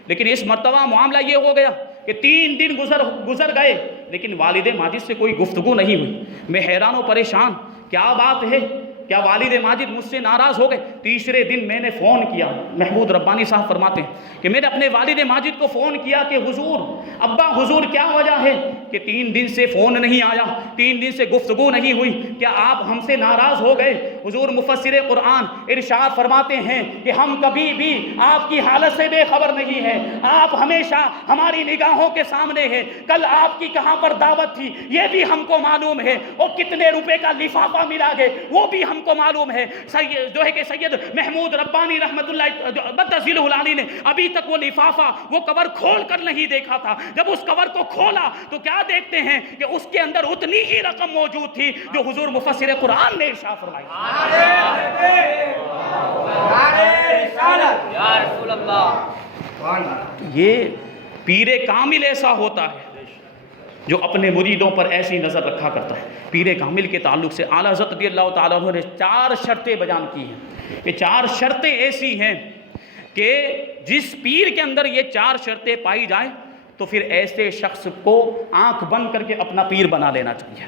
لیکن اس مرتبہ معاملہ یہ ہو گیا کہ 3 دن گزر گئے لیکن والد ماجد سے کوئی گفتگو نہیں ہوئی۔ میں حیران و پریشان، کیا بات ہے؟ کیا والد ماجد مجھ سے ناراض ہو گئے؟ تیسرے دن میں نے فون کیا، محمود ربانی صاحب فرماتے ہیں کہ میں نے اپنے والد ماجد کو فون کیا کہ حضور، ابا حضور کیا وجہ ہے کہ 3 دن سے فون نہیں آیا، 3 دن سے گفتگو نہیں ہوئی، کیا آپ ہم سے ناراض ہو گئے؟ حضور مفسر قرآن ارشاد فرماتے ہیں کہ ہم کبھی بھی آپ کی حالت سے بے خبر نہیں ہیں، آپ ہمیشہ ہماری نگاہوں کے سامنے ہیں۔ کل آپ کی کہاں پر دعوت تھی یہ بھی ہم کو معلوم ہے، اور کتنے روپے کا لفافہ ملا ہے وہ بھی ہم کو معلوم ہے۔ جو ہے کہ سید محمود ربانی رحمت اللہ بدذیلہ العالی نے ابھی تک وہ لفافہ، وہ کور کھول کر نہیں دیکھا تھا۔ جب اس کور کو کھولا تو کیا دیکھتے ہیں کہ اس کے اندر اتنی ہی رقم موجود تھی جو حضور مفسر قرآن نے ارشاد فرمائی۔ یا رسول اللہ، یہ پیر کامل ایسا ہوتا ہے جو اپنے مریدوں پر ایسی نظر رکھا کرتا ہے۔ پیر کامل کے تعلق سے اعلیٰ حضرت رضی اللہ تعالیٰ عنہ نے 4 شرطیں بیان کی ہیں۔ یہ 4 شرطیں ایسی ہیں کہ جس پیر کے اندر یہ 4 شرطیں پائی جائیں تو پھر ایسے شخص کو آنکھ بند کر کے اپنا پیر بنا لینا چاہیے۔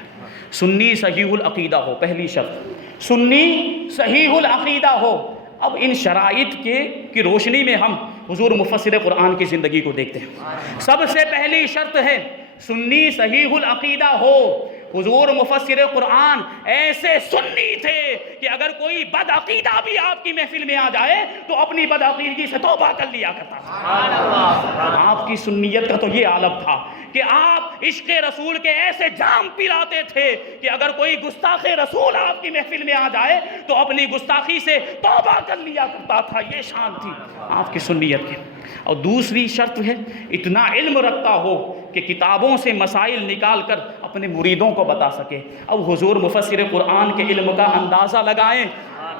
سنی صحیح العقیدہ ہو، پہلی شرط سنی صحیح العقیدہ ہو۔ اب ان شرائط کی روشنی میں ہم حضور مفسر قرآن کی زندگی کو دیکھتے ہیں۔ سب سے پہلی شرط ہے سنی صحیح العقیدہ ہو۔ حضور مفسر قرآن ایسے سنی تھے کہ اگر کوئی بد عقیدہ بھی آپ کی محفل میں آ جائے تو اپنی بد عقیدگی سے توبہ کر لیا کرتا تھا۔ آپ کی سنیت کا تو یہ عالم تھا کہ آپ عشق رسول کے ایسے جام پلاتے تھے کہ اگر کوئی گستاخ رسول آپ کی محفل میں آ جائے تو اپنی گستاخی سے توبہ کر لیا کرتا تھا۔ یہ شان تھی آپ کی سنیت کی۔ اور دوسری شرط ہے اتنا علم رکھتا ہو کہ کتابوں سے مسائل نکال کر اپنے مریدوں کو بتا سکے۔ اب حضور مفسر قرآن کے علم کا اندازہ لگائیں۔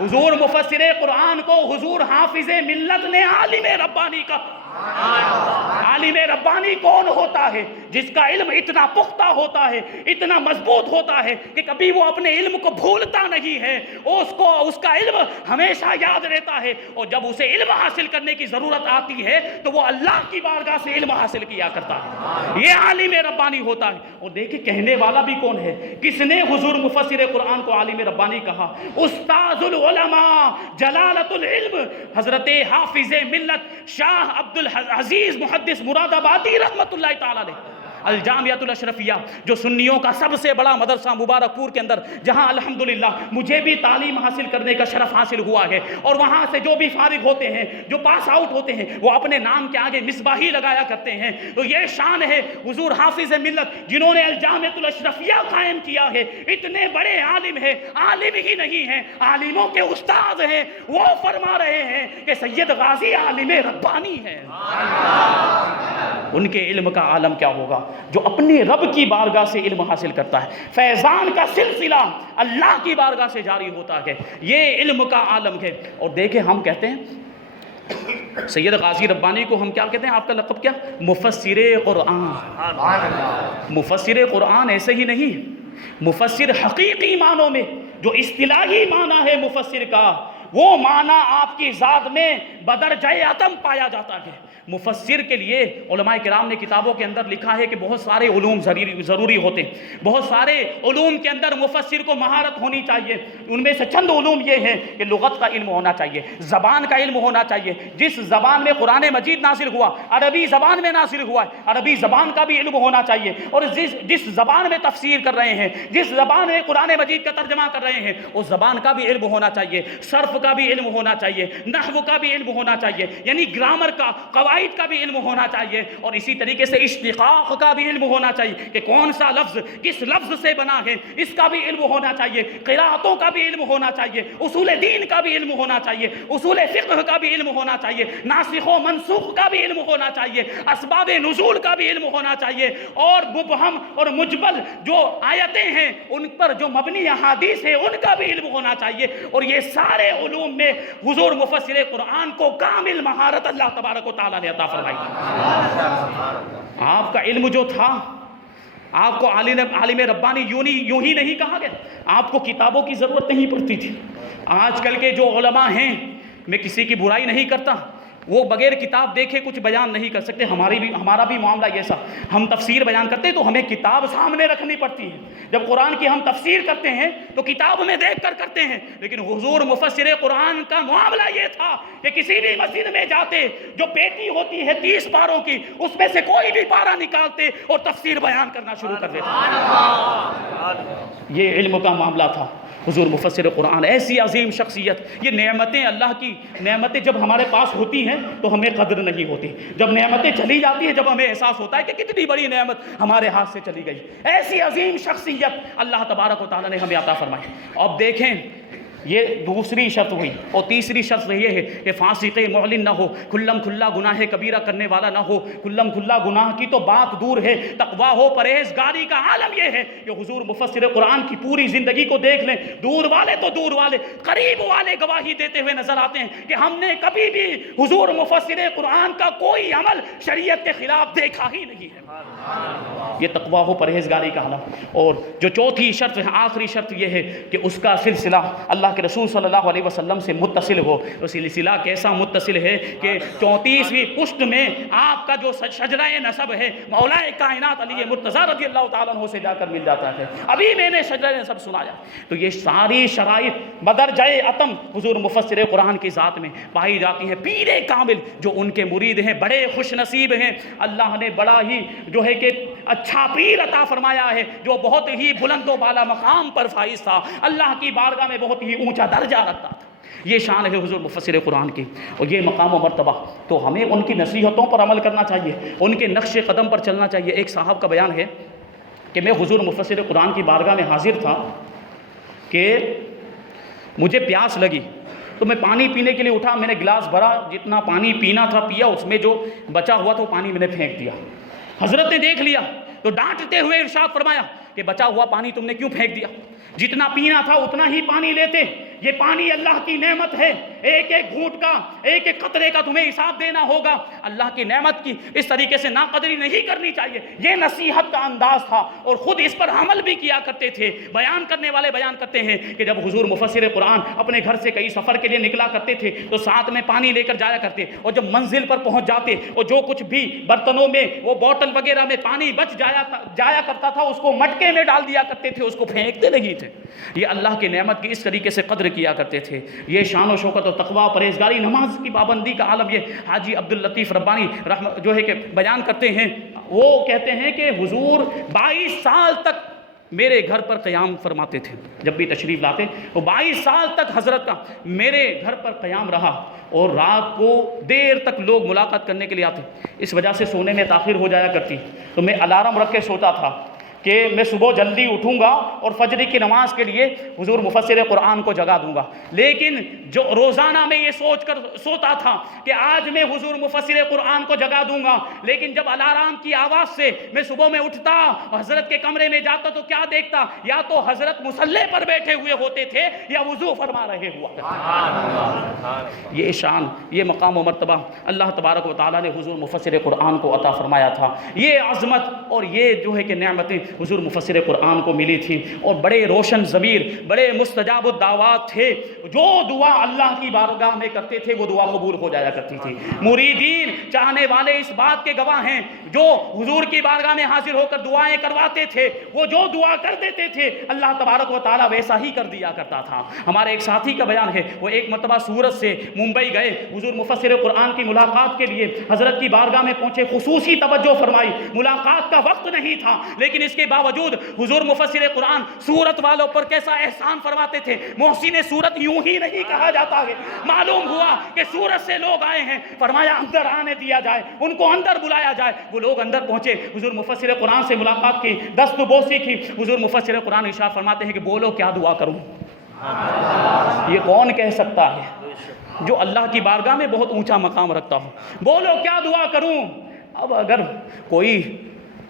حضور مفسر قرآن کو حضور حافظ ملت نے عالم ربانی کا۔ عالم ربانی کون ہوتا ہے؟ جس کا علم اتنا پختہ ہوتا ہے، اتنا مضبوط ہوتا ہے کہ کبھی وہ اپنے علم کو بھولتا نہیں ہے، اس کا علم ہمیشہ یاد رہتا ہے، اور جب اسے علم حاصل کرنے کی ضرورت آتی ہے تو وہ اللہ کی بارگاہ سے علم حاصل کیا کرتا ہے۔ یہ عالم ربانی ہوتا ہے۔ اور دیکھیں کہنے والا بھی کون ہے؟ کس نے حضور مفسر قرآن کو عالم ربانی کہا؟ استاذ العلماء جلالت العلم حضرت حافظ ملت شاہ عبد العزیز محدث مراد آبادی رحمت اللہ تعالی علیہ۔ الجامعۃ الاشرفیہ جو سنیوں کا سب سے بڑا مدرسہ مبارک پور کے اندر، جہاں الحمدللہ مجھے بھی تعلیم حاصل کرنے کا شرف حاصل ہوا ہے، اور وہاں سے جو بھی فارغ ہوتے ہیں، جو پاس آؤٹ ہوتے ہیں، وہ اپنے نام کے آگے مصباحی لگایا کرتے ہیں۔ تو یہ شان ہے حضور حافظ ملت جنہوں نے الجامعۃ الاشرفیہ قائم کیا ہے۔ اتنے بڑے عالم ہیں، عالم ہی نہیں ہیں، عالموں کے استاد ہیں۔ وہ فرما رہے ہیں کہ سید غازی عالم ربانی ہیں۔ ان کے علم کا عالم کیا ہوگا جو اپنے رب کی بارگاہ سے علم حاصل کرتا ہے۔ فیضان کا سلسلہ اللہ کی بارگاہ سے جاری ہوتا ہے، یہ علم کا عالم ہے۔ اور دیکھیں ہم کہتے ہیں سید غازی ربانی کو ہم کیا کہتے ہیں؟ آپ کا لقب کیا؟ مفسر قرآن۔ مفسر قرآن ایسے ہی نہیں، مفسر حقیقی معنوں میں جو اصطلاحی معنی ہے مفسر کا، وہ معنی آپ کی ذات میں بدرجہ عدم پایا جاتا ہے۔ مفسر کے لیے علماء کرام نے کتابوں کے اندر لکھا ہے کہ بہت سارے علوم ضروری ہوتے ہیں، بہت سارے علوم کے اندر مفسر کو مہارت ہونی چاہیے۔ ان میں سے چند علوم یہ ہیں کہ لغت کا علم ہونا چاہیے، زبان کا علم ہونا چاہیے، جس زبان میں قرآن مجید نازل ہوا، عربی زبان میں نازل ہوا ہے، عربی زبان کا بھی علم ہونا چاہیے، اور جس زبان میں تفسیر کر رہے ہیں، جس زبان میں قرآن مجید کا ترجمہ کر رہے ہیں، اس زبان کا بھی علم ہونا چاہیے، صرف کا بھی علم ہونا چاہیے، نحو کا بھی علم ہونا چاہیے، یعنی گرامر کا، قواعد کا بھی علم ہونا چاہیے، اور اسی طریقے سے اشتقاق کا بھی علم ہونا چاہیے کہ کون سا لفظ کس لفظ سے بنا ہے، اس کا بھی علم ہونا چاہیے، قراءتوں کا بھی علم ہونا چاہیے، اصول دین کا بھی علم ہونا چاہیے، اصول فقہ کا بھی علم ہونا چاہیے، ناسخ و منسوخ کا بھی علم ہونا چاہیے، اسباب نزول کا بھی علم ہونا چاہیے، اور مبہم اور مجمل جو آیتیں ہیں ان پر جو مبنی احادیث ہے ان کا بھی علم ہونا چاہیے۔ اور یہ سارے علوم میں حضور مفسر قرآن کو کامل مہارت اللہ تبارک و تعالیٰ نے عطا فرمائی۔ آپ کا علم جو تھا، آپ کو عالم ربانی یوں ہی نہیں کہا گیا، آپ کو کتابوں کی ضرورت نہیں پڑتی تھی۔ آج کل کے جو علماء ہیں، میں کسی کی برائی نہیں کرتا، وہ بغیر کتاب دیکھے کچھ بیان نہیں کر سکتے. ہمارا بھی معاملہ یہ سا, ہم تفسیر بیان کرتے ہیں تو ہمیں کتاب سامنے رکھنی پڑتی ہے. جب قرآن کی ہم تفسیر کرتے ہیں تو کتاب میں دیکھ کر کرتے ہیں. لیکن حضور مفسر قرآن کا معاملہ یہ تھا کہ کسی بھی مسجد میں جاتے, جو پیٹی ہوتی ہے 30 پاروں کی, اس میں سے کوئی بھی پارا نکالتے اور تفسیر بیان کرنا شروع کر دیتے. یہ علم کا معاملہ تھا. حضور مفسر قرآن ایسی عظیم شخصیت. یہ نعمتیں, اللہ کی نعمتیں جب ہمارے پاس ہوتی ہیں تو ہمیں قدر نہیں ہوتی. جب نعمتیں چلی جاتی ہیں جب ہمیں احساس ہوتا ہے کہ کتنی بڑی نعمت ہمارے ہاتھ سے چلی گئی. ایسی عظیم شخصیت اللہ تبارک و تعالیٰ نے ہمیں عطا فرمائی. اب دیکھیں, یہ دوسری شرط ہوئی. اور تیسری شرط یہ ہے کہ فاسق معلن نہ ہو, کھلم کھلا گناہ کبیرہ کرنے والا نہ ہو. کھلم کھلا گناہ کی تو بات دور ہے, تقویٰ ہو, پرہیزگاری کا عالم یہ ہے کہ حضور مفسر قرآن کی پوری زندگی کو دیکھ لیں. دور والے تو دور والے, قریب والے گواہی دیتے ہوئے نظر آتے ہیں کہ ہم نے کبھی بھی حضور مفسر قرآن کا کوئی عمل شریعت کے خلاف دیکھا ہی نہیں ہے. یہ تقویٰ ہو, پرہیزگاری کا عالم. اور جو چوتھی شرط ہے, آخری شرط یہ ہے کہ اس کا سلسلہ اللہ کے رسول صلی اللہ علیہ وسلم سے متصل ہو. تو سلسلہ کیسا متصل ہے کہ 34ویں پشت میں آپ کا جو شجرہ نسب ہے مولا کائنات علی مرتضیٰ رضی اللہ تعالیٰ عنہ سے جا کر مل جاتا ہے. ابھی میں نے شجرہ نسب سنایا. تو یہ ساری شرائط بدرجۂ اتم حضور مفسر قرآن کی ذات میں پائی جاتی ہیں. پیر کامل جو ان کے مرید ہیں بڑے خوش نصیب ہیں. اللہ نے بڑا ہی جو ہے کہ اچھا پیر عطا فرمایا ہے جو بہت ہی بلند و بالا مقام پر فائز تھا, اللہ کی بارگاہ میں بہت ہی اونچا درجہ رکھتا تھا. یہ شان ہے حضور مفسر قرآن کی اور یہ مقام و مرتبہ. تو ہمیں ان کی نصیحتوں پر عمل کرنا چاہیے, ان کے نقش قدم پر چلنا چاہیے. ایک صاحب کا بیان ہے کہ میں حضور مفسر قرآن کی بارگاہ میں حاضر تھا کہ مجھے پیاس لگی تو میں پانی پینے کے لیے اٹھا. میں نے گلاس بھرا, جتنا پانی پینا تھا پیا, اس میں جو بچا ہوا تھا وہ پانی میں نے پھینک دیا. حضرت نے دیکھ لیا تو ڈانٹتے ہوئے ارشاد فرمایا کہ بچا ہوا پانی تم نے کیوں پھینک دیا؟ جتنا پینا تھا اتنا ہی پانی لیتے. یہ پانی اللہ کی نعمت ہے, ایک ایک گھونٹ کا, ایک ایک قطرے کا تمہیں حساب دینا ہوگا. اللہ کی نعمت کی اس طریقے سے ناقدری نہیں کرنی چاہیے. یہ نصیحت کا انداز تھا اور خود اس پر عمل بھی کیا کرتے تھے. بیان کرنے والے بیان کرتے ہیں کہ جب حضور مفسر قرآن اپنے گھر سے کئی سفر کے لیے نکلا کرتے تھے تو ساتھ میں پانی لے کر جایا کرتے, اور جب منزل پر پہنچ جاتے اور جو کچھ بھی برتنوں میں وہ بوتل وغیرہ میں پانی بچ جایا کرتا تھا اس کو مٹکے میں ڈال دیا کرتے تھے, اس کو پھینکتے نہیں تھے. یہ اللہ کی نعمت کی اس طریقے سے قدر کیا کرتے تھے. یہ شان و شوکت اور تقویٰ, پرہیزگاری, نماز کی پابندی کا عالم. یہ حاجی عبداللطیف ربانی جو ہے کہ بیان کرتے ہیں, وہ کہتے ہیں کہ حضور 22 سال تک میرے گھر پر قیام فرماتے تھے. جب بھی تشریف لاتے وہ 22 سال تک حضرت کا میرے گھر پر قیام رہا, اور رات کو دیر تک لوگ ملاقات کرنے کے لیے آتے. اس وجہ سے سونے میں تاخیر ہو جایا کرتی, تو میں الارم رکھ کے سوتا تھا کہ میں صبح جلدی اٹھوں گا اور فجر کی نماز کے لیے حضور مفسر قرآن کو جگا دوں گا. لیکن جو روزانہ میں یہ سوچ کر سوتا تھا کہ آج میں حضور مفسر قرآن کو جگا دوں گا, لیکن جب الارم کی آواز سے میں صبح میں اٹھتا اور حضرت کے کمرے میں جاتا تو کیا دیکھتا, یا تو حضرت مصلے پر بیٹھے ہوئے ہوتے تھے یا وضو فرما رہے ہوا کرتے. یہ شان, یہ مقام و مرتبہ اللہ تبارک و تعالیٰ نے حضور مفسر قرآن کو عطا فرمایا تھا. یہ عظمت اور یہ جو ہے کہ نعمتیں حضور مفسر قرآن کو ملی تھی, اور بڑے روشن ضمیر, بڑے مستجاب الدعوات تھے. جو دعا اللہ کی بارگاہ میں کرتے تھے وہ دعا قبول ہو جایا کرتی تھی. مریدین, چاہنے والے اس بات کے گواہ ہیں, جو حضور کی بارگاہ میں حاضر ہو کر دعائیں کرواتے تھے وہ جو دعا کر دیتے تھے اللہ تبارک و تعالیٰ ویسا ہی کر دیا کرتا تھا. ہمارے ایک ساتھی کا بیان ہے, وہ ایک مرتبہ سورت سے ممبئی گئے, حضور مفسر قرآن کی ملاقات کے لیے حضرت کی بارگاہ میں پہنچے, خصوصی توجہ فرمائی. ملاقات کا وقت نہیں تھا, لیکن اس کے باوجود حضور مفسر قرآن سورت والوں پر کیسا احسان فرماتے تھے. محسن سورت یوں ہی نہیں کہا جاتا ہے. معلوم ہوا کہ سورت سے لوگ آئے ہیں, فرمایا اندر آنے دیا جائے, ان کو اندر بلایا جائے. وہ لوگ اندر پہنچے, حضور مفسر قرآن سے ملاقات کی, دست بوسی کی. حضور مفسر قرآن ارشاد فرماتے ہیں کہ بولو کیا دعا کروں. یہ کون کہہ سکتا ہے جو اللہ کی بارگاہ میں بہت اونچا مقام رکھتا ہو؟ بولو کیا دعا کروں. اب اگر کوئی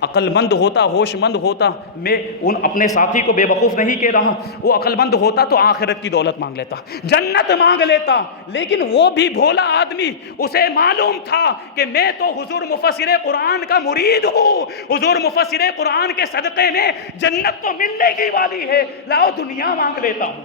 عقل مند ہوتا, ہوش مند ہوتا, میں ان اپنے ساتھی کو بے وقوف نہیں کہہ رہا, وہ عقل مند ہوتا تو آخرت کی دولت مانگ لیتا, جنت مانگ لیتا. لیکن وہ بھی بھولا آدمی, اسے معلوم تھا کہ میں تو حضور مفسر قرآن کا مرید ہوں, حضور مفسر قرآن کے صدقے میں جنت تو ملنے کی والی ہے, لاؤ دنیا مانگ لیتا ہوں.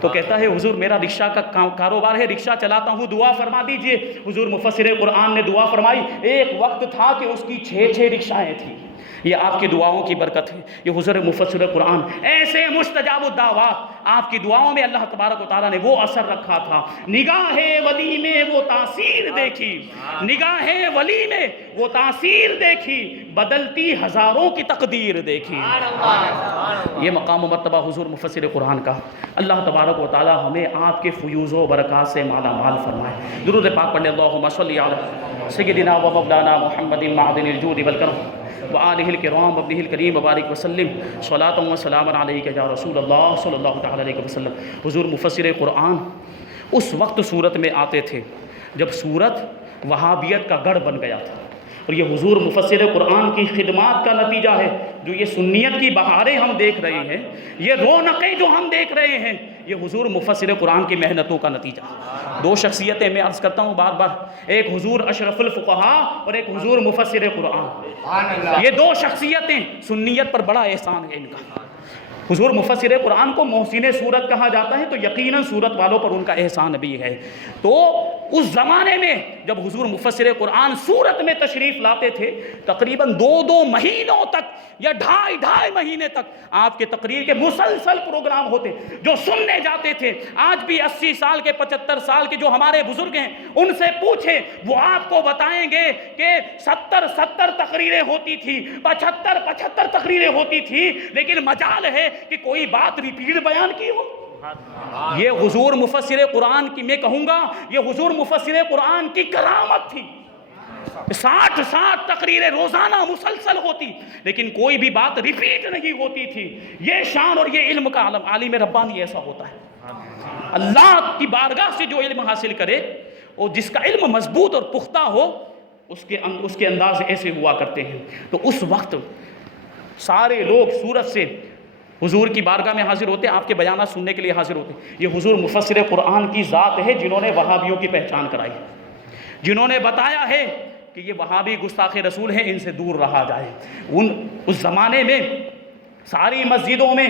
تو کہتا ہے حضور میرا رکشہ کا کاروبار ہے، رکشہ چلاتا ہوں، دعا فرما دیجئے۔ حضور مفسر قرآن نے دعا فرمائی، ایک وقت تھا کہ اس کی 6 رکشائیں تھیں۔ یہ آپ کی دعاؤں کی برکت ہے، یہ حضور مفسر قرآن ایسے مستجاب الدعوات، آپ کی دعاؤں میں اللہ تبارک و تعالیٰ نے وہ اثر رکھا تھا۔ نگاہ ولی میں وہ تاثیر دیکھی، نگاہ ولی میں وہ تاثیر دیکھی، بدلتی ہزاروں کی تقدیر دیکھی۔ یہ مقام و مرتبہ حضور مفسر قرآن کا، اللہ تبارک و تعالیٰ ہمیں آپ کے فیوز و برکات سے مالا مال فرمائے۔ درود پاک پڑھیں، اللہم صلی علی سیدنا و مولانا محمد معدن الجود والکرم وآلہ الکرام وابنہ الکریم وبارک وسلم صلاۃ و سلام علیک یا رسول اللہ صلی اللہ تعالی علیہ وسلم۔ حضور مفسر قرآن اس وقت صورت میں آتے تھے جب صورت وہابیت کا گڑھ بن گیا تھا، اور یہ حضور مفسر قرآن کی خدمات کا نتیجہ ہے۔ جو یہ سنیت کی بہاریں ہم دیکھ رہے ہیں، یہ رونقیں جو ہم دیکھ رہے ہیں، یہ حضور مفسر قرآن کی محنتوں کا نتیجہ ہے۔ 2 شخصیتیں میں عرض کرتا ہوں بار بار، ایک حضور اشرف الفقہاء اور ایک حضور مفسر قرآن۔ یہ 2 شخصیتیں، سنیت پر بڑا احسان ہے ان کا۔ حضور مفسر قرآن کو محسن صورت کہا جاتا ہے، تو یقیناً صورت والوں پر ان کا احسان بھی ہے۔ تو اس زمانے میں جب حضور مفسر قرآن صورت میں تشریف لاتے تھے، تقریباً 2 مہینوں تک یا 2.5 مہینے تک آپ کے تقریر کے مسلسل پروگرام ہوتے، جو سننے جاتے تھے۔ آج بھی 80 سال کے 75 سال کے جو ہمارے بزرگ ہیں، ان سے پوچھیں، وہ آپ کو بتائیں گے کہ 70 تقریریں ہوتی تھی، 75 تقریریں ہوتی تھی، لیکن مجال ہے کہ کوئی بات ریپیٹ بیان کی ہو۔ یہ حضور مفسر قرآن کی، میں کہوں گا یہ حضور مفسر قرآن کی کرامت تھی۔ 60 تقریریں روزانہ مسلسل ہوتی، لیکن کوئی بھی بات ریپیٹ نہیں ہوتی تھی۔ یہ شان اور یہ علم کا عالم ربانی ایسا ہوتا ہے۔ اللہ کی بارگاہ سے جو علم حاصل کرے، اور جس کا علم مضبوط اور پختہ ہو، اس کے انداز ایسے ہوا کرتے ہیں۔ تو اس وقت سارے لوگ صورت سے حضور کی بارگاہ میں حاضر ہوتے، آپ کے بیانات سننے کے لیے حاضر ہوتے۔ یہ حضور مفسر قرآن کی ذات ہے جنہوں نے وہابیوں کی پہچان کرائی، جنہوں نے بتایا ہے کہ یہ وہابی گستاخ رسول ہیں، ان سے دور رہا جائے۔ اس زمانے میں ساری مسجدوں میں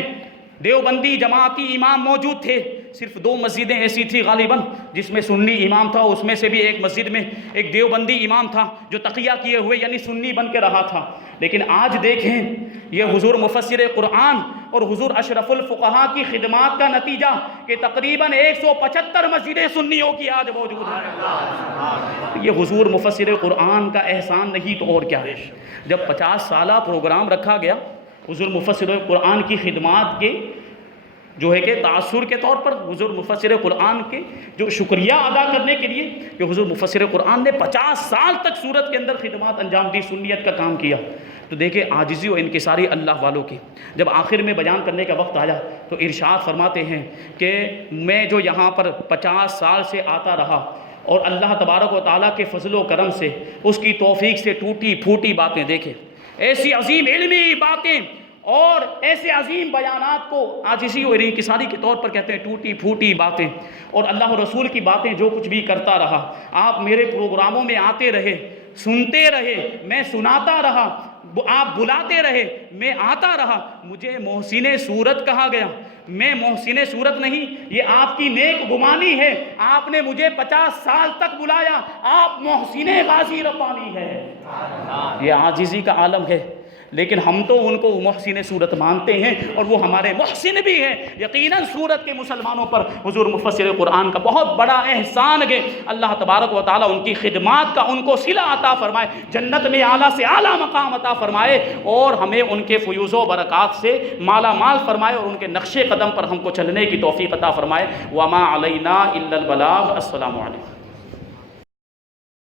دیوبندی جماعتی امام موجود تھے، صرف 2 مسجدیں ایسی تھی غالباً جس میں سنی امام تھا، اس میں سے بھی ایک مسجد میں ایک دیوبندی امام تھا جو تقیہ کیے ہوئے یعنی سنی بن کے رہا تھا۔ لیکن آج دیکھیں، یہ حضور مفسر قرآن اور حضور اشرف الفقہاء کی خدمات کا نتیجہ کہ تقریباً 175 مسجدیں سنیوں کی آج موجود ہیں۔ یہ حضور مفسر قرآن کا احسان نہیں تو اور کیا ہے۔ جب 50 سالہ پروگرام رکھا گیا حضور مفسر قرآن کی خدمات کے جو ہے کہ تاثر کے طور پر، حضور مفسر قرآن کے جو شکریہ ادا کرنے کے لیے کہ حضور مفسر قرآن نے 50 سال تک صورت کے اندر خدمات انجام دی، سنیت کا کام کیا۔ تو دیکھیں عاجزی و انکساری اللہ والوں کی۔ جب آخر میں بیان کرنے کا وقت آیا تو ارشاد فرماتے ہیں کہ میں جو یہاں پر 50 سال سے آتا رہا، اور اللہ تبارک و تعالیٰ کے فضل و کرم سے، اس کی توفیق سے ٹوٹی پھوٹی باتیں دیکھیں، ایسی عظیم علمی باتیں اور ایسے عظیم بیانات کو عاجزی و انکساری کے طور پر کہتے ہیں ٹوٹی پھوٹی باتیں، اور اللہ رسول کی باتیں جو کچھ بھی کرتا رہا۔ آپ میرے پروگراموں میں آتے رہے، سنتے رہے، میں سناتا رہا، آپ بلاتے رہے، میں آتا رہا، مجھے محسن صورت کہا گیا۔ میں محسن صورت نہیں، یہ آپ کی نیک گمانی ہے۔ آپ نے مجھے 50 سال تک بلایا، آپ محسن غازی ربانی ہے۔ یہ عاجزی کا عالم ہے، لیکن ہم تو ان کو محسن صورت مانتے ہیں، اور وہ ہمارے محسن بھی ہیں۔ یقیناً صورت کے مسلمانوں پر حضور مفسر قرآن کا بہت بڑا احسان ہے۔ اللہ تبارک و تعالیٰ ان کی خدمات کا ان کو صلہ عطا فرمائے، جنت میں اعلیٰ سے اعلیٰ مقام عطا فرمائے، اور ہمیں ان کے فیوز و برکات سے مالا مال فرمائے، اور ان کے نقش قدم پر ہم کو چلنے کی توفیق عطا فرمائے۔ وما علینا الا البلاغ۔ السلام علیکم۔